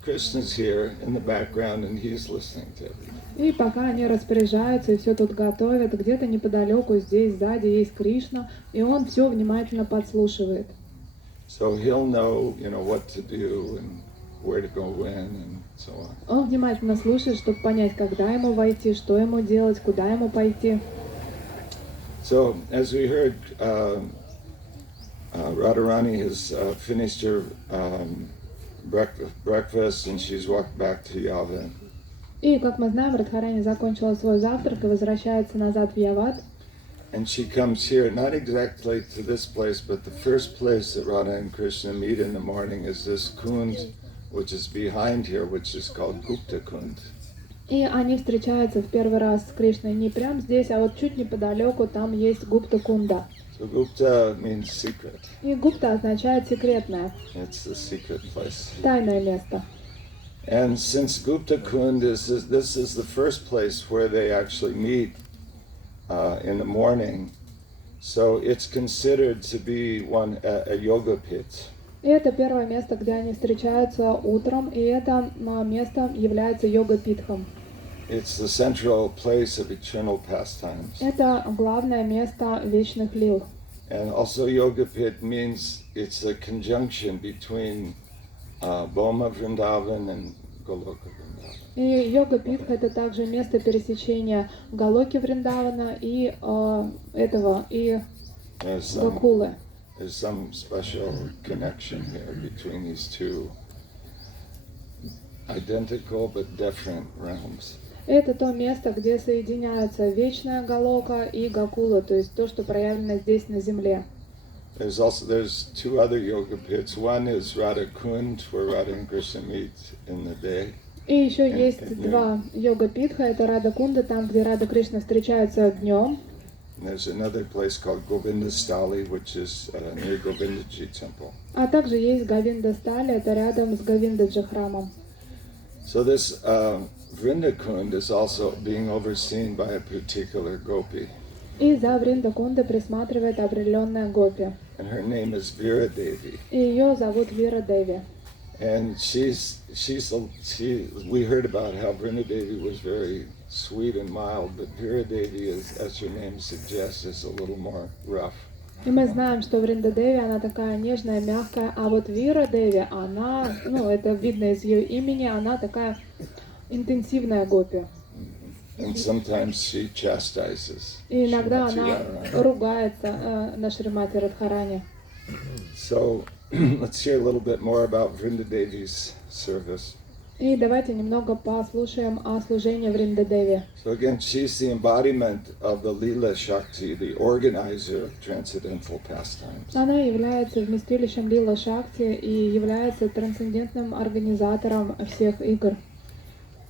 Krishna's here in the background and he's listening to everything. И пока они распоряжаются и все тут готовят, где-то неподалеку, здесь сзади есть Кришна, и он все внимательно подслушивает. So he'll know, what to do and where to go when and so on. Он внимательно слушает, чтобы понять, когда ему войти, что ему делать, куда ему пойти. So as we heard, Radharani has finished her breakfast and she's walked back to Yavan. И, как мы знаем, Радхарани закончила свой завтрак и возвращается назад в Яват. And she comes here, not exactly to this place, but the first place that Radha and Krishna meet in the morning is this kund, which is behind here, which is called Gupta Kund. И они встречаются в первый раз с Кришной не прямо здесь, а вот чуть неподалеку там есть Гупта Кунда. So Gupta means secret. И Гупта означает секретное, It's the secret place. тайное место. And since Gupta Kund this is the first place where they actually meet in the morning, so it's considered to be a yoga pit. И это первое место, где они встречаются утром, и это место является йога-питхом. It's the central place of eternal pastimes. Это главное место вечных лил. And also yoga pit means it's a conjunction between Boma Vrindavan and Goloka Vrindavan. И йога-питха это также место пересечения Галоки Вриндавана и Гакулы. There's some special connection here between these two identical but different realms. Это то место, где соединяются вечная Галока и Гакула, то есть то, что проявлено здесь на земле. There's two other yoga pits. One is Radha Kund, where Radha and Krishna meet in the day. И еще есть два йога-питха, это Рада Кунда, там, где Рада Кришна встречаются днем. And there's another place called Govindastali, which is near Govindaji temple. А также есть Говинда Стали, это рядом с Говиндаджи храмом. So this Vrinda Kund is also being overseen by a particular gopi. И за Вринда Кунда присматривает определенная гопи. And her name is Vira Devi. И ее зовут Вира Деви. And we heard about how Vrinda Devi was very sweet and mild, but Vira Devi, as her name suggests, is a little more rough. И мы знаем, что Вринда Деви, она такая нежная, мягкая, а вот Вира Деви, она, это видно из ее имени, она такая интенсивная гопи. And sometimes she chastises. И иногда Shrimati она Radharani. ругается на Шримати Радхарани. So let's hear a little bit more about Vrinda Devi's service. И давайте немного послушаем о служении Вриндадеви. So again, she's the embodiment of the Leela Shakti, the organizer of transcendental pastimes. Она является вместилищем Лила Шакти и является трансцендентным организатором всех игр.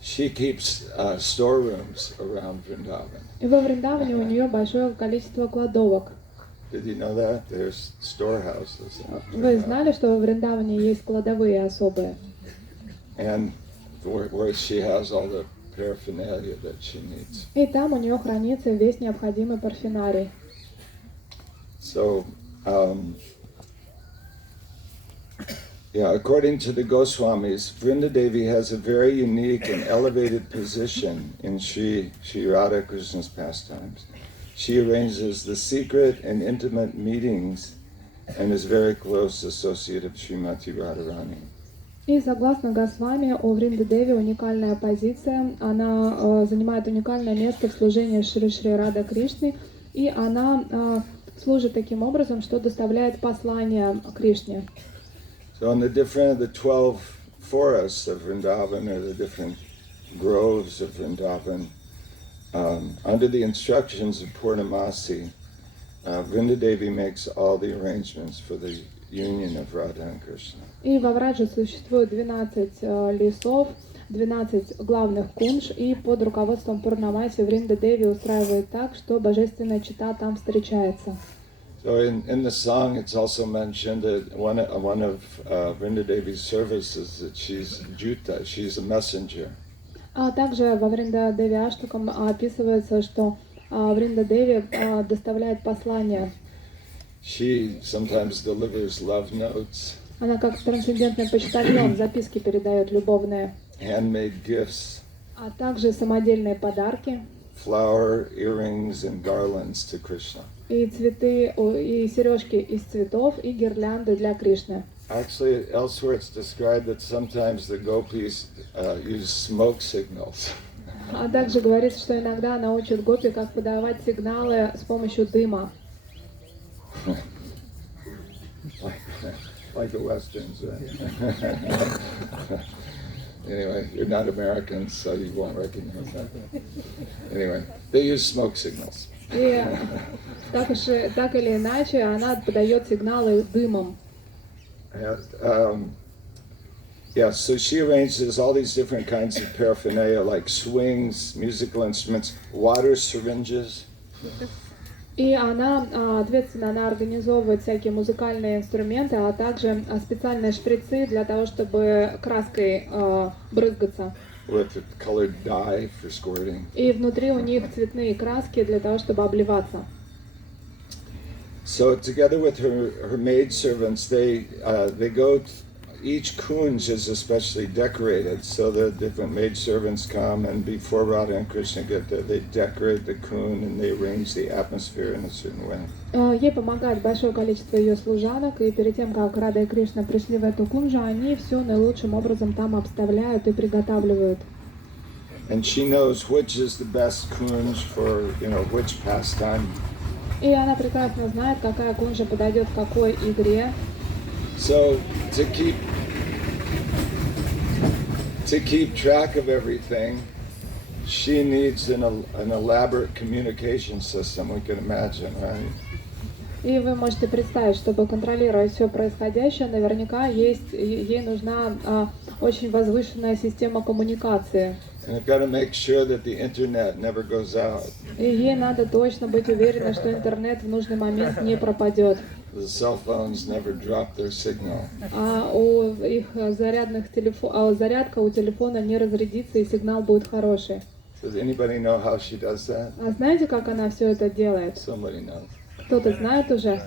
She keeps storerooms around Vrindavan. И во Вриндаване у нее большое количество кладовок. Did you know that? There's storehouses. Вы знали, что во Вриндаване есть кладовые особые? And where she has all the paraphernalia that she needs. И там у нее хранится весь необходимый парфюмерий. So, according to the Goswamis, Vrinda Devi has a very unique and elevated position in Sri Radha Krishna's pastimes. She arranges the secret and intimate meetings and is very close associate of Srimati Radharani. И согласно Госвами, у Вринды Деви уникальная позиция. Она занимает уникальное место в служении Шри Рада Кришны, и она служит таким образом, что доставляет послание Кришне. So in the 12 forests of Vrindavan, or the different groves of Vrindavan, under the instructions of Purnamasi, Vrinda Devi makes all the arrangements for the union of Radha and Krishna. И во Враджа существует 12 лесов, 12 главных кундж, и под руководством Пурнамаси Вринда Деви устраивает так, что божественная чита там встречается. So in the song, it's also mentioned that one of Vrinda Devi's services that she's Juta, she's a messenger. А также во Вринда Деви Аштакам описывается, что Вринда Деви доставляет послания. She sometimes delivers love notes. Она как трансцендентный почтальон записки передает любовные. Handmade gifts. А также самодельные подарки. Flower earrings and garlands to Krishna. И цветы, и сережки из цветов, и гирлянды для Кришны. Actually, elsewhere it's described that sometimes the gopis use smoke signals. А также говорится, что иногда она учит гопи, как подавать сигналы с помощью дыма. Like the Westerns. Anyway, you're not Americans, so you won't recognize that. Anyway, they use smoke signals. И так или иначе, она подает сигналы дымом. So she arranges all these different kinds of paraphernalia, like swings, musical instruments, water syringes. И она организовывает всякие музыкальные инструменты, а также специальные шприцы для того, чтобы краской брызгаться. With colored dye for squirting. И внутри у них цветные краски для того, чтобы обливаться. So together with her maidservants, they go. Each kunj is especially decorated, so the different maidservants come, and before Radha and Krishna get there, they decorate the kunj and they arrange the atmosphere in a certain way. Ей помогает большое количество ее служанок, и перед тем, как Рада и Кришна пришли в эту кунджу, они все наилучшим образом там обставляют и приготавливают. And she knows which is the best kunj for, which pastime. И она прекрасно знает, какая кунджа подойдет к какой игре. So to keep track of everything, she needs an elaborate communication system. We can imagine, right? И вы можете представить, чтобы контролировать все происходящее, наверняка ей нужна очень возвышенная система коммуникации. And I've got to make sure that the internet never goes out. И ей надо точно быть уверенной, что интернет в нужный момент не пропадет. The cell phones never drop their signal. А у их зарядка у телефона не разрядится, и сигнал будет хороший. Does anybody know how she does that? А знаете, как она все это делает? Somebody knows. Кто-то знает уже?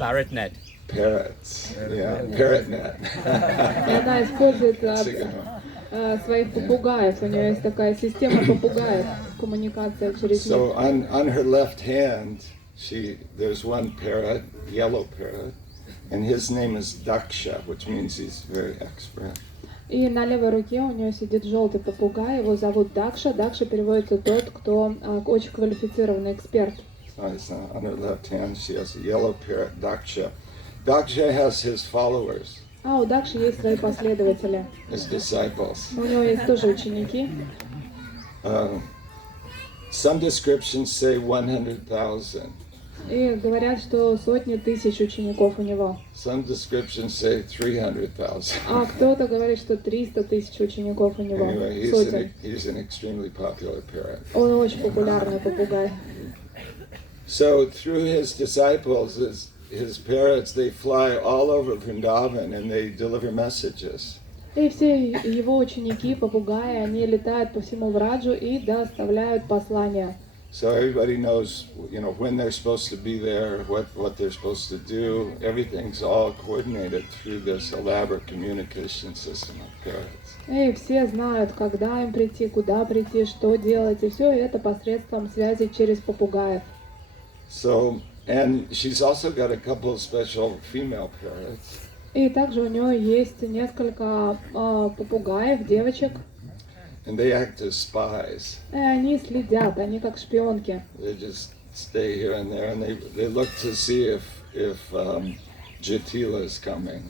Parrotnet. Parrots. Yeah, parrotnet. И она использует своих попугаев. У нее есть такая система попугаев, коммуникация через них. So on her left hand, there's one parrot, yellow parrot, and his name is Daksha, which means he's very expert. И на левой руке у нее сидит желтый попугай, его зовут Дакша. Дакша переводится тот, кто очень квалифицированный эксперт. Nice. On her left hand, she has a yellow parrot, Daksha. Daksha has his followers, А у Дакши есть свои последователи. his disciples. У него есть тоже ученики. Some descriptions say 100,000. И говорят, что сотни тысяч учеников у него. Some descriptions say 300,000. А кто-то говорит, что 300 тысяч учеников у него. Anyway, Сотен. he's an extremely popular parrot. Он очень популярный попугай. So through his disciples, his parrots, they fly all over Vrindavan and they deliver messages. И все его ученики, попугаи, они летают по всему Враджу и доставляют послания. So everybody knows, when they're supposed to be there, what they're supposed to do. Everything's all coordinated through this elaborate communication system of parrots. И все знают, когда им прийти, куда прийти, что делать. И все это посредством связи через попугаев. So, and she's also got a couple of special female parrots. И также у нее есть несколько попугаев, девочек. And they act as spies. И они следят, они как шпионки. They just stay here and there, and they look to see if Jatila is coming.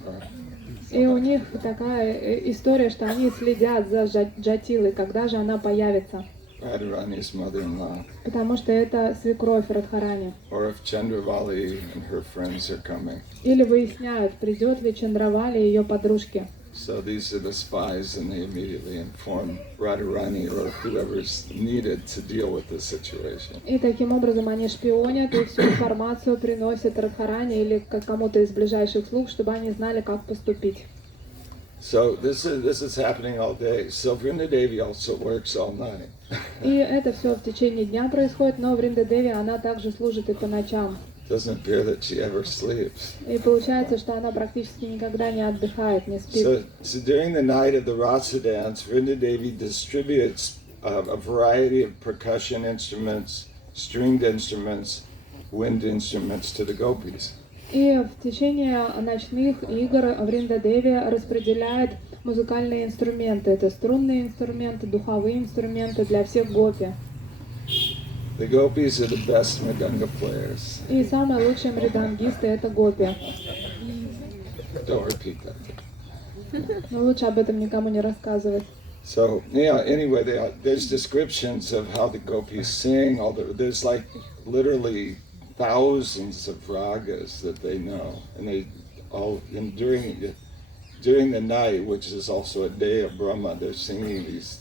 И у них такая история, что они следят за Джатилой, когда же она появится. Radharani's mother-in-law. Потому что это свекровь Радхарани. Or if Chandravali and her friends are coming. Или выясняют, придет ли Чандравали и ее подружки. So these are the spies, and they immediately inform Radharani or whoever's needed to deal with the situation. И таким образом они шпионят и всю информацию приносят Радхарани или кому-то из ближайших слуг, чтобы они знали, как поступить. So this is happening all day. So Vrinda Devi also works all night. И это все в течение дня происходит, но Вринда Деви, она также служит и по ночам. Doesn't appear that she ever sleeps. И получается, что она практически никогда не отдыхает, не спит. So during the night of the Rasa dance, Vrinda Devi distributes a variety of percussion instruments, stringed instruments, wind instruments to the gopis. И в течение ночных игр Вринда Деви распределяет музыкальные инструменты. Это струнные инструменты, духовые инструменты для всех гопи. The gopis are the best mridanga players. И самые лучшие мридангисты это гопи. Don't repeat that. Но лучше об этом никому не рассказывать. So anyway, there's descriptions of how the gopis sing. There's like literally thousands of ragas that they know, and they all during the night, which is also a day of Brahma, they're singing these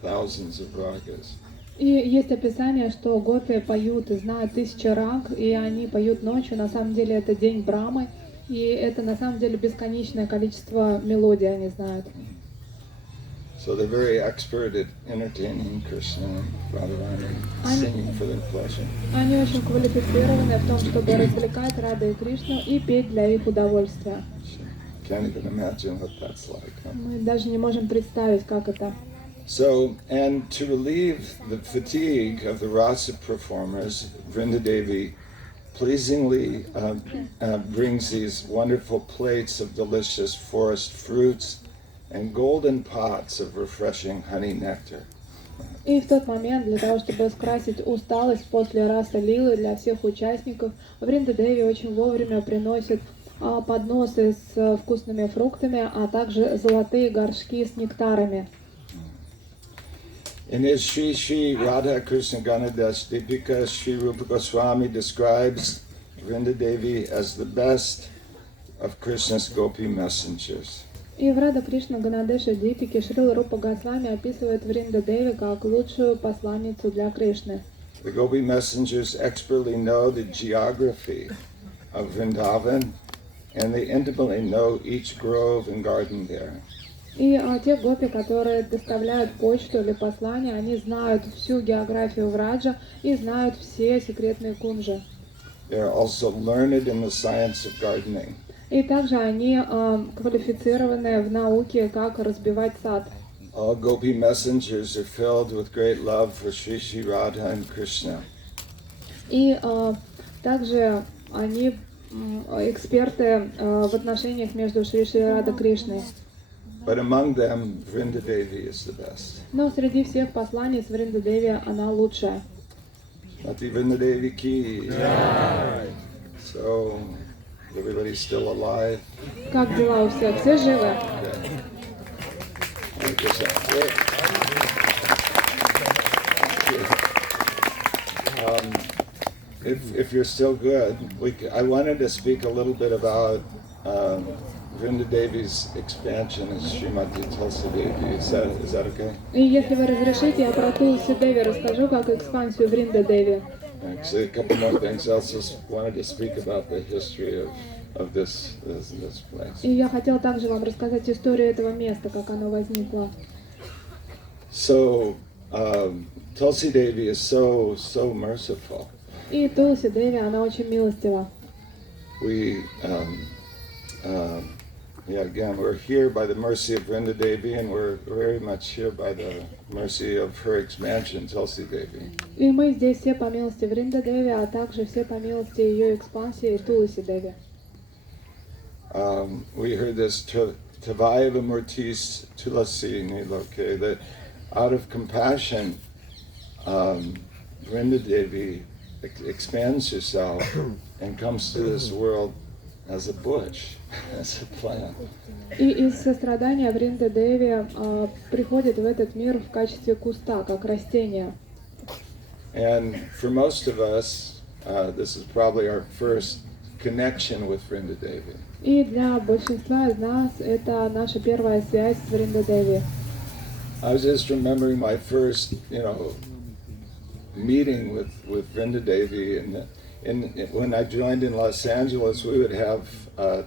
thousands of ragas. И есть описание, что гопи поют и знают 1000 раг, и они поют ночью. На самом деле это день Брамы, и это на самом деле бесконечное количество мелодий они знают. So they're very expert at entertaining Krishna and Radharani, singing for their pleasure. Они очень квалифицированы в том, чтобы развлекать Раду и Кришну и петь для их удовольствия. Can't even imagine what that's like. Huh? Мы даже не можем представить, как это. So, and to relieve the fatigue of the rasa performers, Vrinda Devi pleasingly brings these wonderful plates of delicious forest fruits and golden pots of refreshing honey nectar. И в тот момент, для того, чтобы скрасить усталость после раса лилы для всех участников, Вринда Деви очень вовремя приносит подносы с вкусными фруктами, а также золотые горшки с нектарами. In his Shri Shri Radha Krishna Ganadas Deepika, Shri Rupa Goswami describes Vrinda Devi as the best of Krishna's gopi messengers. И в Рада Кришна Ганадеша Дипике Шрила Рупа Госвами описывает Вринда Деви как лучшую посланницу для Кришны. The gopi messengers expertly know the geography of Vrindavan, and they intimately know each grove and garden there. И те гопи, которые доставляют почту или послание, они знают всю географию Враджа и знают все секретные кунжи. They are also learned in the science of gardening. И также они квалифицированы в науке, как разбивать сад. All gopi messengers are filled with great love for Sri Sri Radha and Krishna. И также они эксперты в отношениях между Шри Шри Радой и Кришной. But among them, Vrinda Devi is the best. Но среди всех посланниц Вринда Деви она лучшая. Mati Vrinda Devi ki. So, everybody's still alive? Как дела у всех? Все живы? Okay. I guess that's it. If you're still good, I wanted to speak a little bit about Vrinda Devi's expansion as Srimati Tulsi Devi. Is that okay? И если вы разрешите, я про Тулси Деви расскажу, как экспансию Вринда Деви. Actually, a couple more things. I also wanted to speak about the history of this place. И я хотела также вам рассказать историю этого места, как оно возникло. So, Tulsi Devi is so merciful. И Тулси Деви, она очень милостива. Again, we're here by the mercy of Vrinda Devi, and we're very much here by the mercy of her expansion, Tulsi Devi. И мы здесь все по милости Вринда Деви, а также все по милости ее экспансии Тулси Деви. We heard this Tavaya Murtis Tulasi Niloke, that out of compassion, Vrinda Devi expands herself and comes to this world as a bush, as a plant. И из сострадания Вринда Деви приходит в этот мир в качестве куста, как растение. And for most of us, this is probably our first connection with Vrinda Devi. И для большинства из нас это наша первая связь с Вринда Деви. I was just remembering my first, meeting with Vrinda Devi, and when I joined in Los Angeles, we would have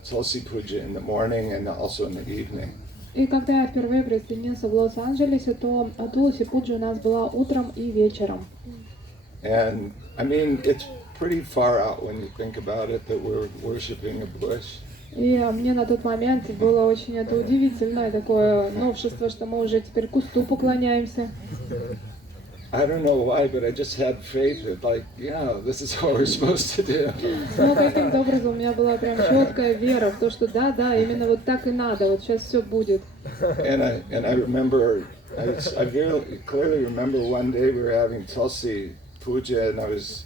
Tulsi Puja in the morning and also in the evening. И когда я впервые присоединился в Лос-Анджелесе, то Тулси Пуджа у нас была утром и вечером. And I mean, it's pretty far out when you think about it that we're worshiping a bush. И мне на тот момент было очень это удивительное такое новшество, что мы уже теперь кусту поклоняемся. I don't know why, but I just had faith that, this is what we're supposed to do. Но каким-то образом у меня была прям четкая вера в то, что да, именно вот так и надо, вот сейчас все будет. And I remember, I very clearly remember one day we were having Tulsi Puja, and I was,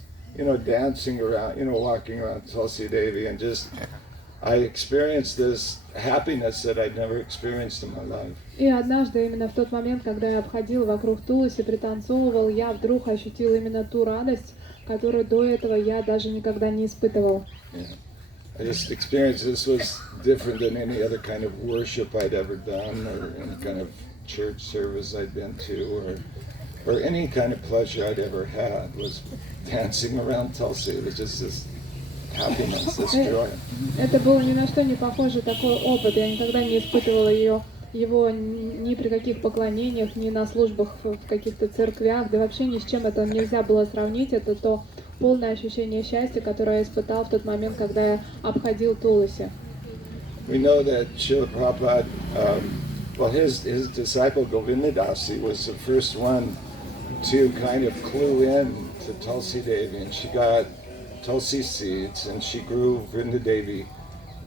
dancing around, walking around Tulsi Devi, and just I experienced this happiness that I'd never experienced in my life. И однажды, именно в тот момент, когда я обходил вокруг Тулси, пританцовывал, я вдруг ощутил именно ту радость, которую до этого я даже никогда не испытывал. Yeah. I just experienced this was different than any other kind of worship I'd ever done, or any kind of church service I'd been to, or any kind of pleasure I'd ever had was dancing around Tulsi. It was just this happiness, this joy. Это было ни на что не похоже такой опыт. Я никогда не испытывала его ни при каких поклонениях, ни на службах в каких-то церквях, да вообще ни с чем это нельзя было сравнить. Это то полное ощущение счастья, которое я испытал в тот момент, когда я обходил Тулси. We know that Srila Prabhupada, his disciple Govindadasi was the first one to kind of clue in to Tulsi Devi, and she got Tulsi seeds, and she grew Vrinda Devi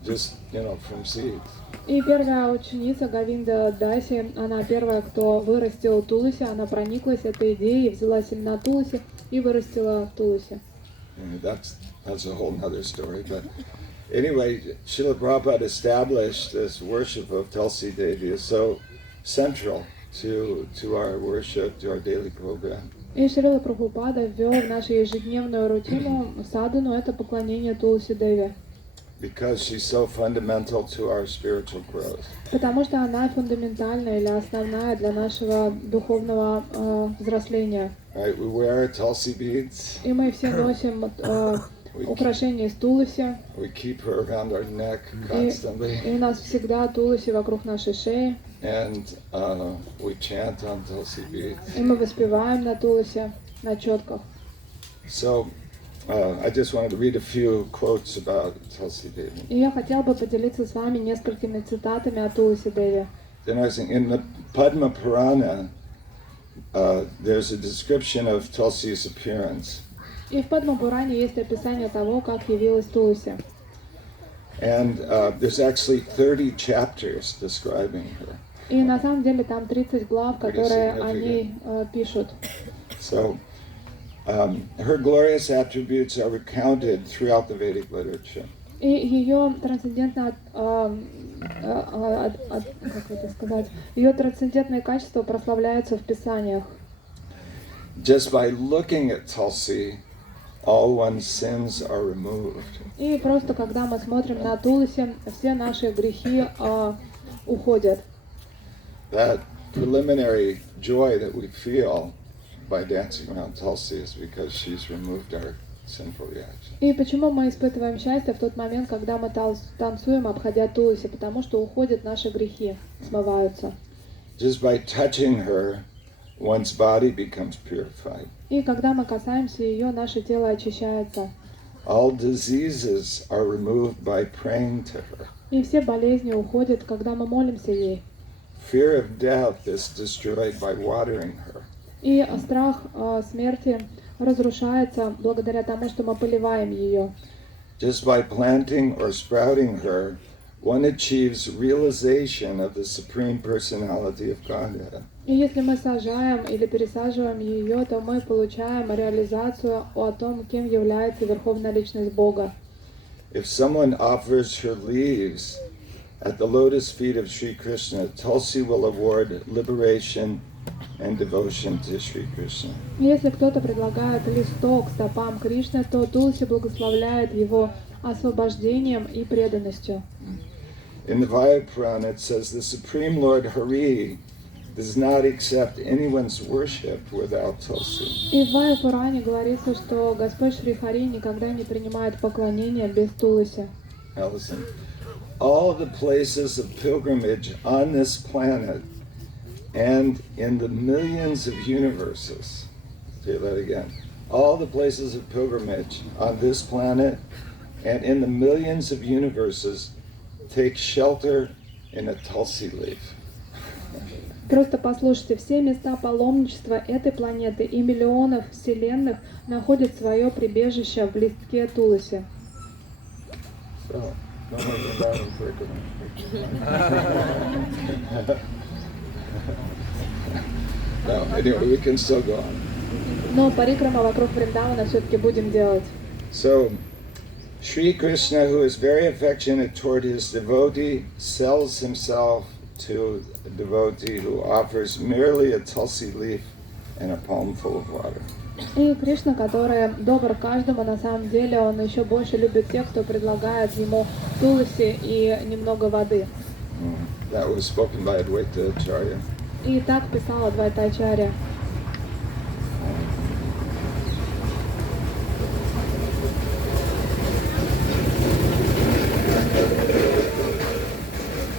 just, from seeds. И первая ученица Говинда Даси, она первая, кто вырастила Тулси, она прониклась этой идеей, взяла семена Тулси и вырастила Тулси. That's a whole other story, but anyway, Srila Prabhupada established this worship of Tulsi Devi is so central to our worship, to our daily program. И Шрила Прабхупада ввел в нашу ежедневную рутину садану, это поклонение Тулси Деви. Because she's so fundamental to our spiritual growth. Потому что она фундаментальная или основная для нашего духовного взросления. Right, we wear Tulsi beads. И мы все носим украшения из Тулси. We keep her around our neck constantly. И у нас всегда Тулси вокруг нашей шеи. And we chant on Tulsi beads. И мы воспеваем на Тулси, на четках. So I just wanted to read a few quotes about Tulsi Devi. И я хотела бы поделиться с вами несколькими цитатами о Тулси Деви. In the Padma Purana, there's a description of Tulsi's appearance. И в Падма Пуране есть описание того, как явилась Тулси. And there's actually 30 chapters describing her. И на самом деле там 30 глав, которые о ней пишут. So Her glorious attributes are recounted throughout the Vedic literature. И ее трансцендентное, как это сказать, ее трансцендентные качества прославляются в Писаниях. Just by looking at Tulsi, all one's sins are removed. И просто когда мы смотрим на Тулси, все наши грехи уходят. That preliminary joy that we feel by dancing around Tulsi is because she's removed our sinful reaction. И почему мы испытываем счастье в тот момент, когда мы танцуем, обходя Тулси? Потому что уходят наши грехи, смываются. Just by touching her, one's body becomes purified. И когда мы касаемся ее, наше тело очищается. All diseases are removed by praying to her. И все болезни уходят, когда мы молимся ей. Fear of death is destroyed by watering her. И страх смерти разрушается благодаря тому, что мы поливаем ее. Just by planting or sprouting her, one achieves realization of the supreme personality of Godhead. И если мы сажаем или пересаживаем ее, то мы получаем реализацию о том, кем является Верховная Личность Бога. If someone offers her leaves at the lotus feet of Sri Krishna, Tulsi will award liberation and devotion to Sri Krishna. Если кто-то предлагает листок стопам Кришны, то Тулси благословляет его освобождением и преданностью. In the Vaya Purana it says the Supreme Lord Hari does not accept anyone's worship without Tulsi. И в Вая Пуране говорится, что Господь Шри Хари никогда не принимает поклонения без Тулси. Now listen, all the places of pilgrimage on this planet and in the millions of universes, say that again, all the places of pilgrimage on this planet and in the millions of universes take shelter in a Tulsi leaf. Просто послушайте, все места паломничества этой планеты и миллионов вселенных находят свое прибежище в листке Тулси. So, no more Vrindavan pilgrimage. No, anyway, we can still go on. Но парикрама вокруг Вриндавана все-таки будем делать. So, Sri Krishna, who is very affectionate toward his devotee, sells himself to a devotee who offers merely a tulsi leaf and a palm full of water. И Кришна, который добр каждому, на самом деле он еще больше любит тех, кто предлагает ему тулси и немного воды. That was spoken by Advaita Acharya. И так писала Адвайтачарья.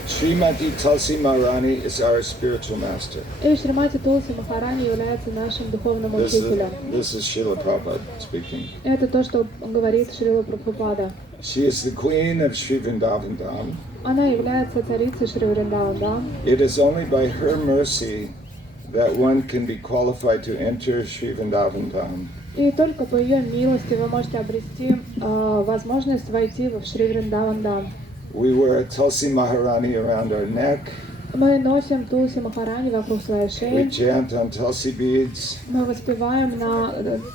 Srimati Tulsi Maharani is our spiritual master. И Шримати Тулси Махарани является нашим духовным учителем. This is Srila Prabhupada speaking. Это то, что говорит Шрила Прабхупада. She is the queen of Sri Vrindavan Dham. Она является царицей Шри Вриндаван Dham. It is only by her mercy that one can be qualified to enter Sri Vrindavan Dham. И только по ее милости вы можете обрести возможность войти в Шри Вриндаван Dham. We wear a Tulsi Maharani around our neck. Мы носим Тулси Махарани вокруг своей We шеи. chant on Tulsi beads, Мы воспеваем на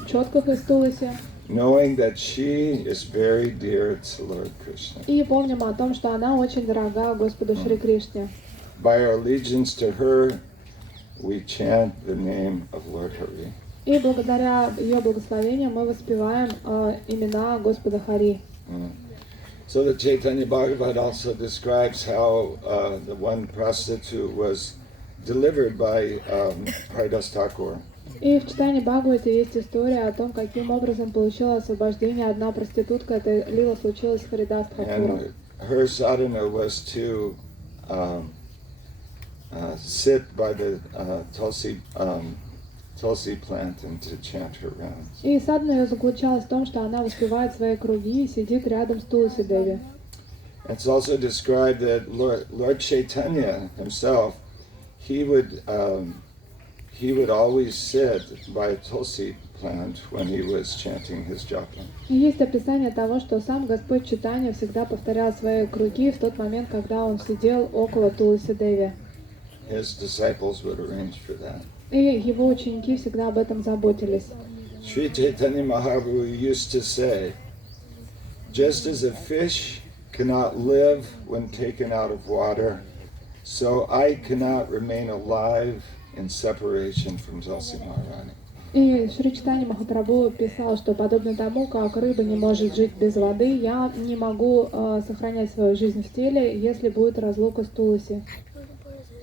четках из Тулси. knowing that she is very dear to Lord Krishna. И помним о том, что она очень дорога Господу Шри Кришне. By our allegiance to her, we chant the name of Lord Hari. И благодаря ее благословению мы воспеваем имена Господа Хари. So the Chaitanya Bhagavat also describes how the one prostitute was delivered by Haridas Thakur. И в читании Бхагавати есть история о том, каким образом получила освобождение одна проститутка. Это лила случилось с Харидас Тхакуром. And her sadhana was to sit by the Tulsi plant and to chant her rounds. И садхана ее заключалась в том, что она воспевает свои круги и сидит рядом с Тулси Деви. It's also described that Lord Chaitanya himself, he would always sit by a Tulsi plant when he was chanting his japa. И есть описание того, что сам Господь Чайтанья всегда повторял свои круги в тот момент, когда он сидел около Тулси Деви. His disciples would arrange for that. И его ученики всегда об этом заботились. Sri Chaitanya Mahaprabhu used to say, just as a fish cannot live when taken out of water, so I cannot remain alive in separation from Tulsi Maharani. И Шри Чайтанья Махапрабху писал, что подобно тому, как рыба не может жить без воды, я не могу сохранять свою жизнь в теле, если будет разлука с Туласи.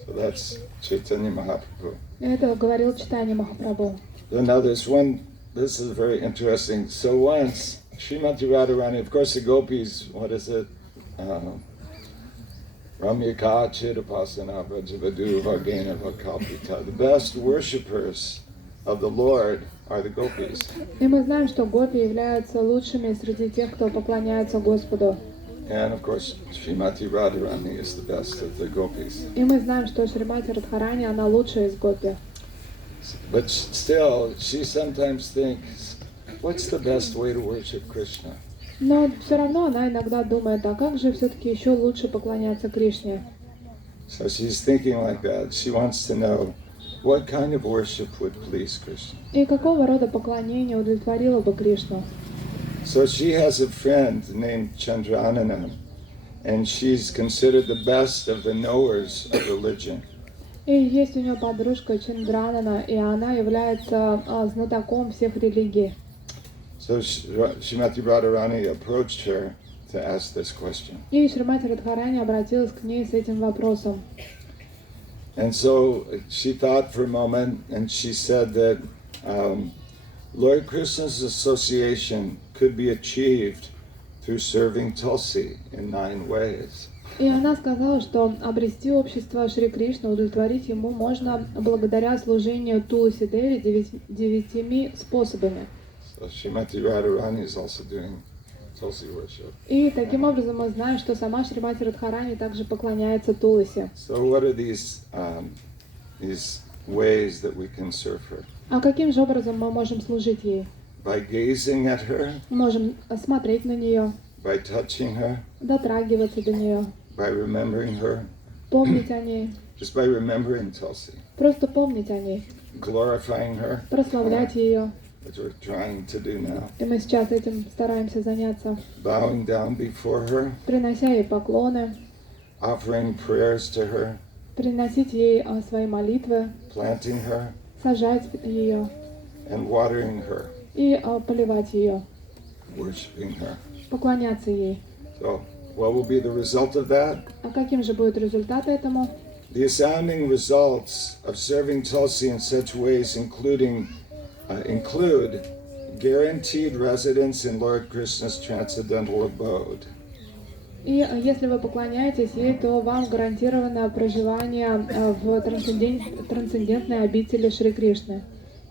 So that's Chaitanya Mahaprabhu. Это говорил Чайтанья Махапрабху. So now there's one, this is very interesting. So once, Srimati Radharani, of course the gopis, what is it? Ramyaka Chidapasana Vrajavadu Vargena Vakalpita. The best worshippers of the Lord are the gopis. И мы знаем, что гопи являются лучшими среди тех, кто поклоняется Господу. And of course, Srimati Radharani is the best of the gopis. И мы знаем, что Шримати Радхарани, она лучшая из гопи. But still, she sometimes thinks, what's the best way to worship Krishna? Но все равно она иногда думает, а как же все-таки еще лучше поклоняться Кришне? So she's thinking like that. She wants to know what kind of worship would please Krishna. И какого рода поклонение удовлетворило бы Кришну? So she has a friend named Chandranana, and she's considered the best of the knowers of religion. И есть у нее подружка Чандранана, и она является знатоком всех религий. So Srimati Radharani approached her to ask this question. И Шримати Радхарани обратилась к ней с этим вопросом. And so she thought for a moment, and she said that Lord Krishna's association could be achieved through serving Tulsi in 9 ways. И она сказала, что обрести общество Шри Кришны, удовлетворить ему можно благодаря служению Туласи Деви 9 способами. So Srimati Radharani is also doing Tulsi worship. И таким образом мы знаем, что сама Шримати Радхарани также поклоняется Туласи. So what are these ways that we can serve her? А каким же образом мы можем служить ей? By gazing at her, Мы можем смотреть на нее, by touching her, дотрагиваться до нее, by remembering her, помнить о ней, just by remembering Tulsi, просто помнить о ней, glorifying her, прославлять ее. which we're trying to do now, И мы сейчас этим стараемся заняться, bowing down before her, принося ей поклоны, offering prayers to her, приносить ей свои молитвы, planting her, сажать ее and watering her, и поливать ее, worshiping her. поклоняться ей. So, what will be the result of that? А каким же будет результат этому? The astounding results of serving Tulsi in such ways include guaranteed residence in Lord Krishna's transcendental abode, И если вы поклоняетесь ей, то вам гарантировано проживание в трансцендентной обители Шри Кришны.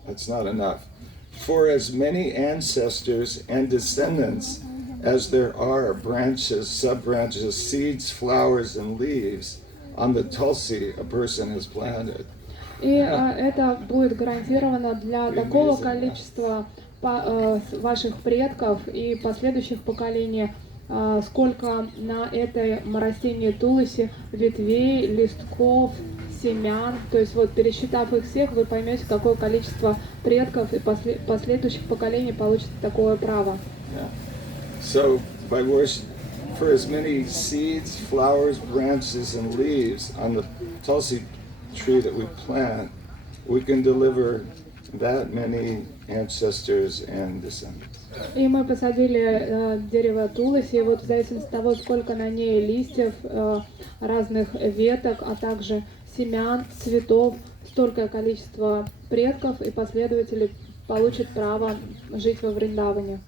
that's not enough, for as many ancestors and descendants as there are branches, sub-branches, seeds, flowers, and leaves on the Tulsi a person has planted. И это будет гарантировано для такого количества ваших предков и последующих поколений, сколько на этой растении Туласи ветвей, листков, семян. То есть вот пересчитав их всех, вы поймете, какое количество предков и последующих поколений получит такое право. Yeah. So by worship, for as many seeds, flowers, branches, and leaves on the Tulsi tree that we plant, we can deliver that many ancestors and descendants. И мы посадили дерево Туласи, и вот в зависимости от того, сколько на ней листьев, разных веток, а также семян, цветов, столько количество предков и последователей получат право жить во Вриндаване.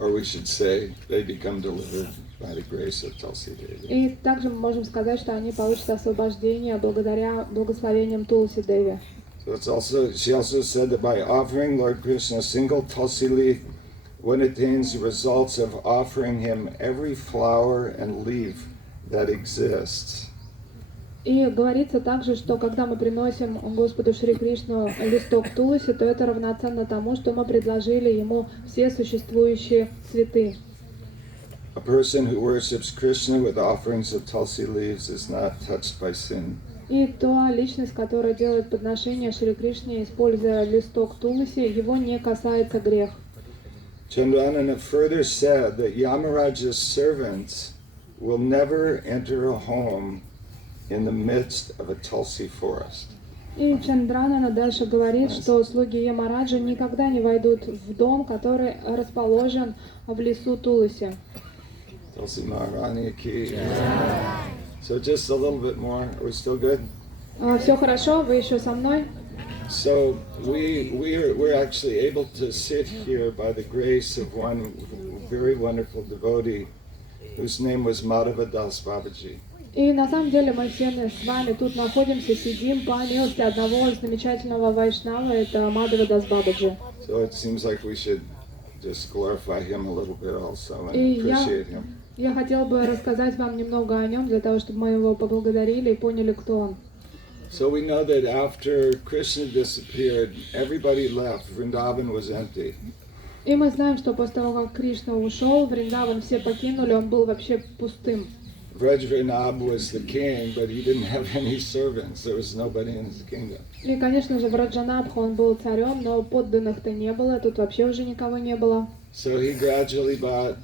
Or we should say, they become delivered by the grace of Tulsi Devi. И также мы можем сказать, что они получат освобождение благодаря благословениям Туласи Деви. So it's also, she also said that by offering Lord Krishna a single Tulsi leaf, one attains the results of offering him every flower and leaf that exists. И говорится также, что когда мы приносим Господу Шри Кришну листок Туласи, то это равноценно тому, что мы предложили ему все существующие цветы. A person who worships Krishna with offerings of Tulsi leaves is not touched by sin И та личность, которая делает подношение Шри Кришне, используя листок туласи, его не касается грех. Chandranana further said that Yamaraja's servants will never enter a home in the midst of a tulsi forest. И Чандранана дальше говорит, что слуги Ямараджа никогда не войдут в дом, который расположен в лесу Туласи. Tulsi Maharani ki. So just a little bit more. Are we still good? Все хорошо, вы еще со мной? So we're actually able to sit here by the grace of one very wonderful devotee whose name was Madhava Das Babaji. И на самом деле мы все с вами тут находимся, сидим по милости одного замечательного вайшнава, это Мадхава Дас Бабаджи. So it seems like we should just glorify him a little bit also and И appreciate him. я хотела бы рассказать вам немного о нем, для того, чтобы мы его поблагодарили и поняли, кто он. So we know that after Krishna disappeared, everybody left. Vrindavan was empty. И мы знаем, что после того, как Кришна ушел, Вриндаван все покинули, он был вообще пустым. Vrajvanab was the king, but he didn't have any servants. There was nobody in his kingdom. И, конечно же, Враджанабха, он был царем, но подданных-то не было, тут вообще уже никого не было. So he gradually brought,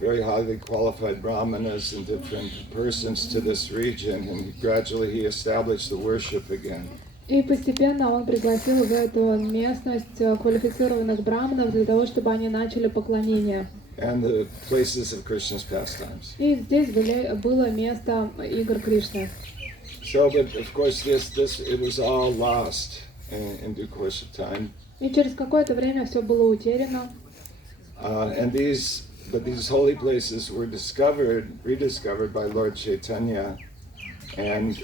very highly qualified brahmanas and different persons to this region, and gradually he established the worship again. И постепенно он пригласил в эту местность квалифицированных браманов для того, чтобы они начали поклонение. And the places of Krishna's pastimes. И здесь было место игр Кришны. So, but of course, it was all lost in due course of time. И через какое-то время все было утеряно. And these holy places were rediscovered by Lord Chaitanya, and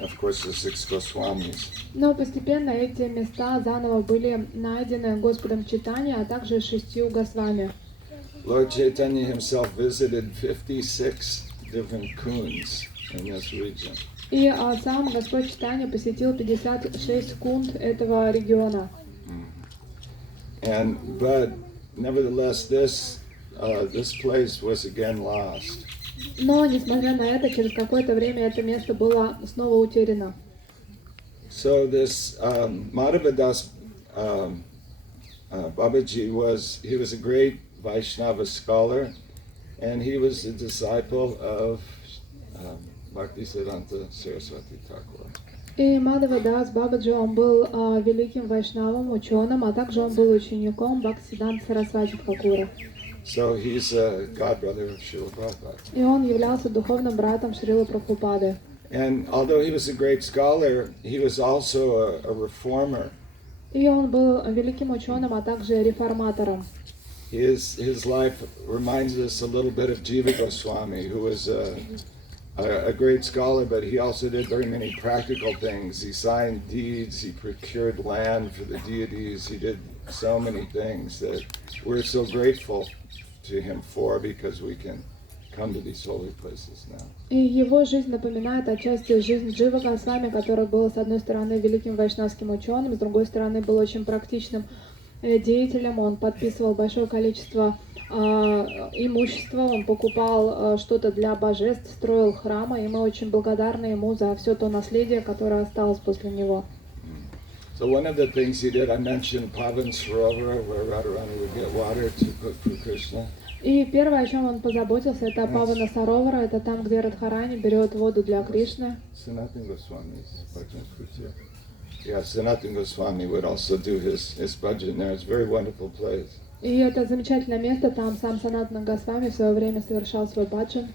of course the six Goswamis. Но постепенно эти места заново были найдены Господом Чайтаньей, а также 6 Госвами. Lord Chaitanya himself visited 56 different kunds in this region. И сам Господь Чайтанья посетил 56 кунд этого региона. But nevertheless, this place was again lost. Но, несмотря на это, через какое-то время это место было снова утеряно. So this Madhavadas Babaji was a great Vaishnava scholar, and he was a disciple of Bhaktisiddhanta Saraswati Thakur. И Мадхава Дас Бабаджи, он был великим вайшнавом, ученым, а также он был учеником Бхактисиддханты Сарасвати Тхакура. So he's a godbrother of Srila Prabhupada. И он являлся духовным братом Шрилы Прабхупады. And although he was a great scholar, he was also a reformer. И он был великим ученым, а также реформатором. His life reminds us a little bit of Jiva Goswami, who was a great scholar, but he also did very many practical things. He signed deeds, he procured land for the deities, he did so many things that we're so grateful to him for, because we can come to these holy places now. И его жизнь напоминает отчасти жизнь Джива Госвами, который был, с одной стороны, великим вайшнавским ученым, с другой стороны, был очень практичным деятелем. Он подписывал большое количество имущества, он покупал что-то для божеств, строил храмы, и мы очень благодарны ему за все то наследие, которое осталось после него. So one of the things he did, I mentioned Pavan Sarovara, where Radharani would get water to cook for Krishna. И первое, о чем он позаботился, это Павана Саровара, это там, где Радхарани берет воду для Кришны. Sanatana Goswami's bhajan kutir. Yeah, Sanatana Goswami would also do his bhajan there. It's a very wonderful place. И это замечательное место, там сам Санатана Госвами в свое время совершал свой баджан.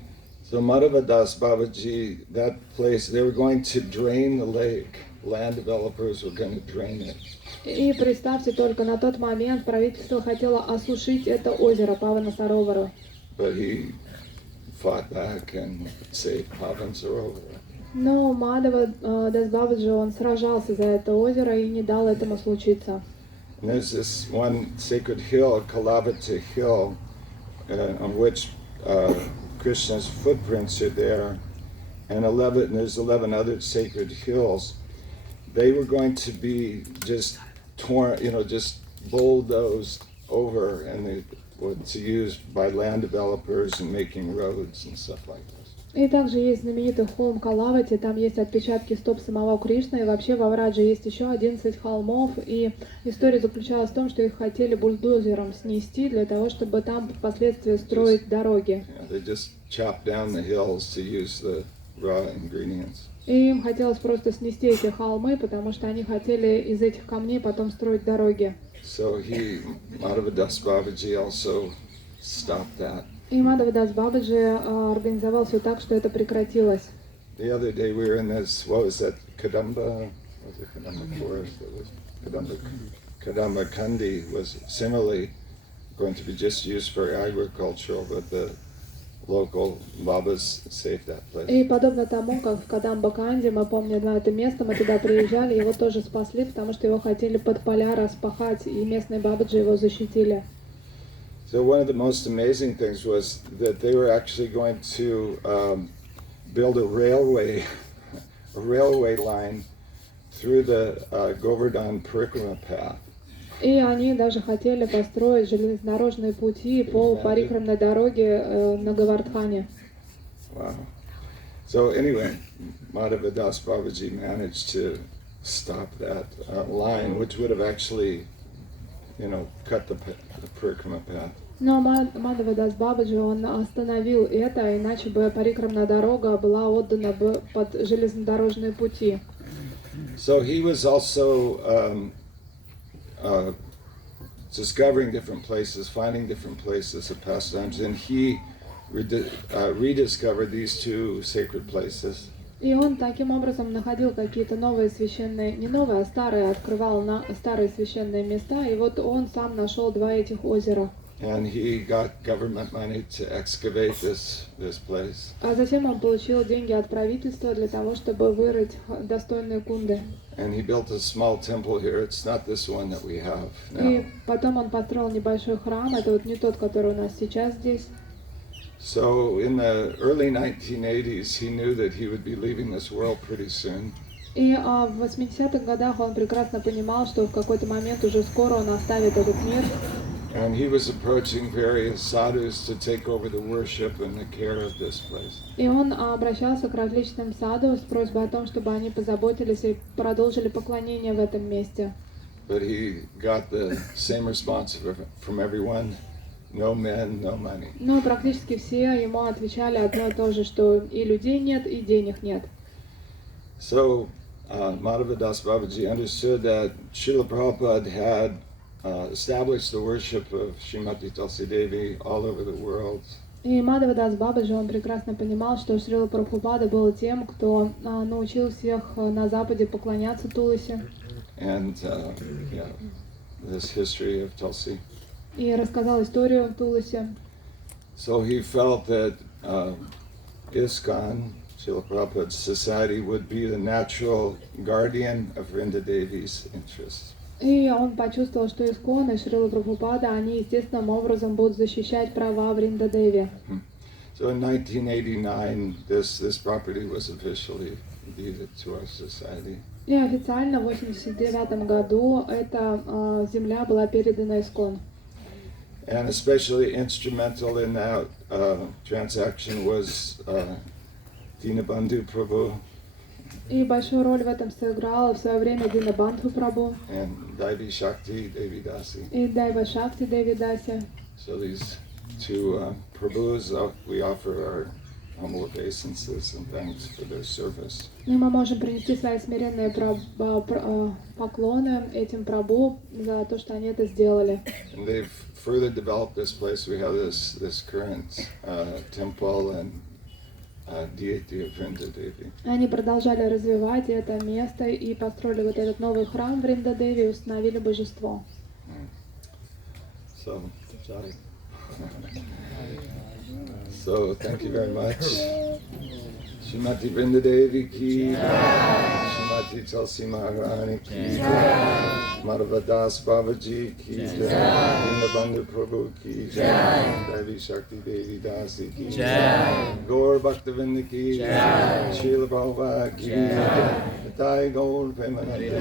So Madhavadas Babaji, that place, they were going to drain the lake. Land developers were going to drain it. И представьте только, на тот момент правительство хотело осушить это озеро Павана Саровара. But he fought back and saved Pavan Sarovara. Но Мадхава Дас Бабаджи, он сражался за это озеро и не дал этому случиться. And there's this one sacred hill, Kalavati Hill, on which Krishna's footprints are there, and there's 11 other sacred hills. They were going to be just torn, just bulldozed over, and to use by land developers and making roads and stuff like this. И также есть знаменитый холм Калавати, там есть отпечатки стоп самого Кришны, и вообще во Врадже есть еще 11 холмов, и история заключалась в том, что их хотели бульдозером снести для того, чтобы там впоследствии строить дороги. They just chopped down the hills to use the raw ingredients. И им хотелось просто снести эти холмы, потому что они хотели из этих камней потом строить дороги. So Madhavadas Babaji also stopped that. И Мадхавадас Бабаджи организовал все так, что это прекратилось. The other day we were in this, what was that, Kadamba forest? That was Kadamba Kundi was similarly going to be just used for agricultural, but the local Babas saved that place. И подобно тому, как в Кадамба-Канди, мы помним на это место, мы туда приезжали, его тоже спасли, потому что его хотели под поля распахать, и местные бабаджи его защитили. So one of the most amazing things was that they were actually going to build a railway line through the Govardhan Parikrama path. И они даже хотели построить железнодорожные пути по парикрамной дороге на Гавардхане. Wow. So anyway, Madhavadas Babaji managed to stop that line, which would have actually, cut the Parikrama path. Но Мадхавадас Бабаджи, он остановил это, иначе бы парикрамная дорога была отдана бы под железнодорожные пути. So he was also discovering different places, finding different places of pastimes, and he rediscovered these two sacred places. И он таким образом находил какие-то новые священные, не новые, а старые, открывал старые священные места, и вот он сам нашел два этих озера. And he got government money to excavate this place. А затем он получил деньги от правительства для того, чтобы вырыть достойные кунды. And he built a small temple here. It's not this one that we have И now. потом он построил небольшой храм, это вот не тот, который у нас сейчас здесь. So in the early 1980s, he knew that he would be leaving this world pretty soon. И в 80-х годах он прекрасно понимал, что в какой-то момент уже скоро он оставит этот мир. And he was approaching various sadhus to take over the worship and the care of this place. И он обращался к различным саду с просьбой о том, чтобы они позаботились и продолжили поклонение в этом месте. But he got the same response from everyone: no men, no money. Но практически все ему отвечали одно и то же, что и людей нет, и денег нет. So Madhavadas Babaji understood that Srila Prabhupada had established the worship of Srimati Tulsi Devi all over the world. И Мадхавадас Бабаджи, он прекрасно понимал, что Шрила Прабхупада был тем, кто научил всех на Западе поклоняться Туласи. And this history of Tulsi. И рассказал историю Туласи. So he felt that ISKCON, Srila Prabhupada's society, would be the natural guardian of Vrinda Devi's interests. И он почувствовал, что Искон и Шрила Прабхупада, они естественным образом будут защищать права Вринда Деви. So in 1989, this property was officially deeded to our society. И официально в 1989 году эта земля была передана Искон. And especially instrumental in that transaction was Dinabandhu Prabhu И большую роль в этом сыграла в свое время Динабандху Прабhu and Devi Shakti Devi Dasi. и Дайва Шакти Деви Даси. So these two Prabhus, we offer our humble obeisances and thanks for their service. И мы можем принести свои смиренные поклоны этим Прабху за то, что они это сделали. And they've further developed this place. We have this current temple and deity of Vrinda Devi. Они продолжали развивать это место и построили вот этот новый храм Вринда Деви и установили божество. So, so thank you very much. Shrimati Vrinda Devi ki, Shrimati Tulsi Maharani ki, Madhavadas Babaji ki, Dinabandhu Prabhu ki, Devi Shakti Devi Dasi ki, Gaur Bhaktavinda ki, Srila Prabhupada ki, Nitai Gaur Premanande.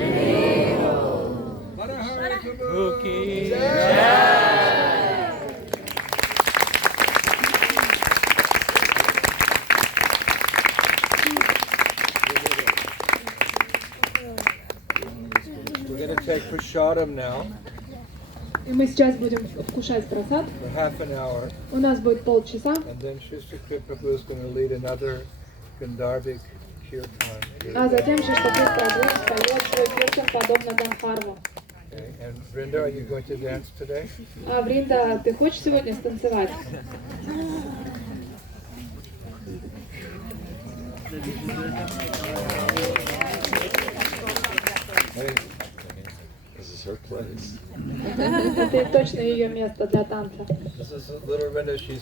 take prasadam now И мы сейчас будем вкушать просад. for half an hour, У нас будет полчаса, and then Shri Prabhu is going to lead another Gandharvic kirtan. а затем Шиштапур Прабhu споет свой киртан подобно Ганхарву. Okay. And Vrinda, are you going to dance today? А Вринда, ты хочешь сегодня станцевать? Hey, this is her place. Это точно ее место для танца. This is little Vrinda. She's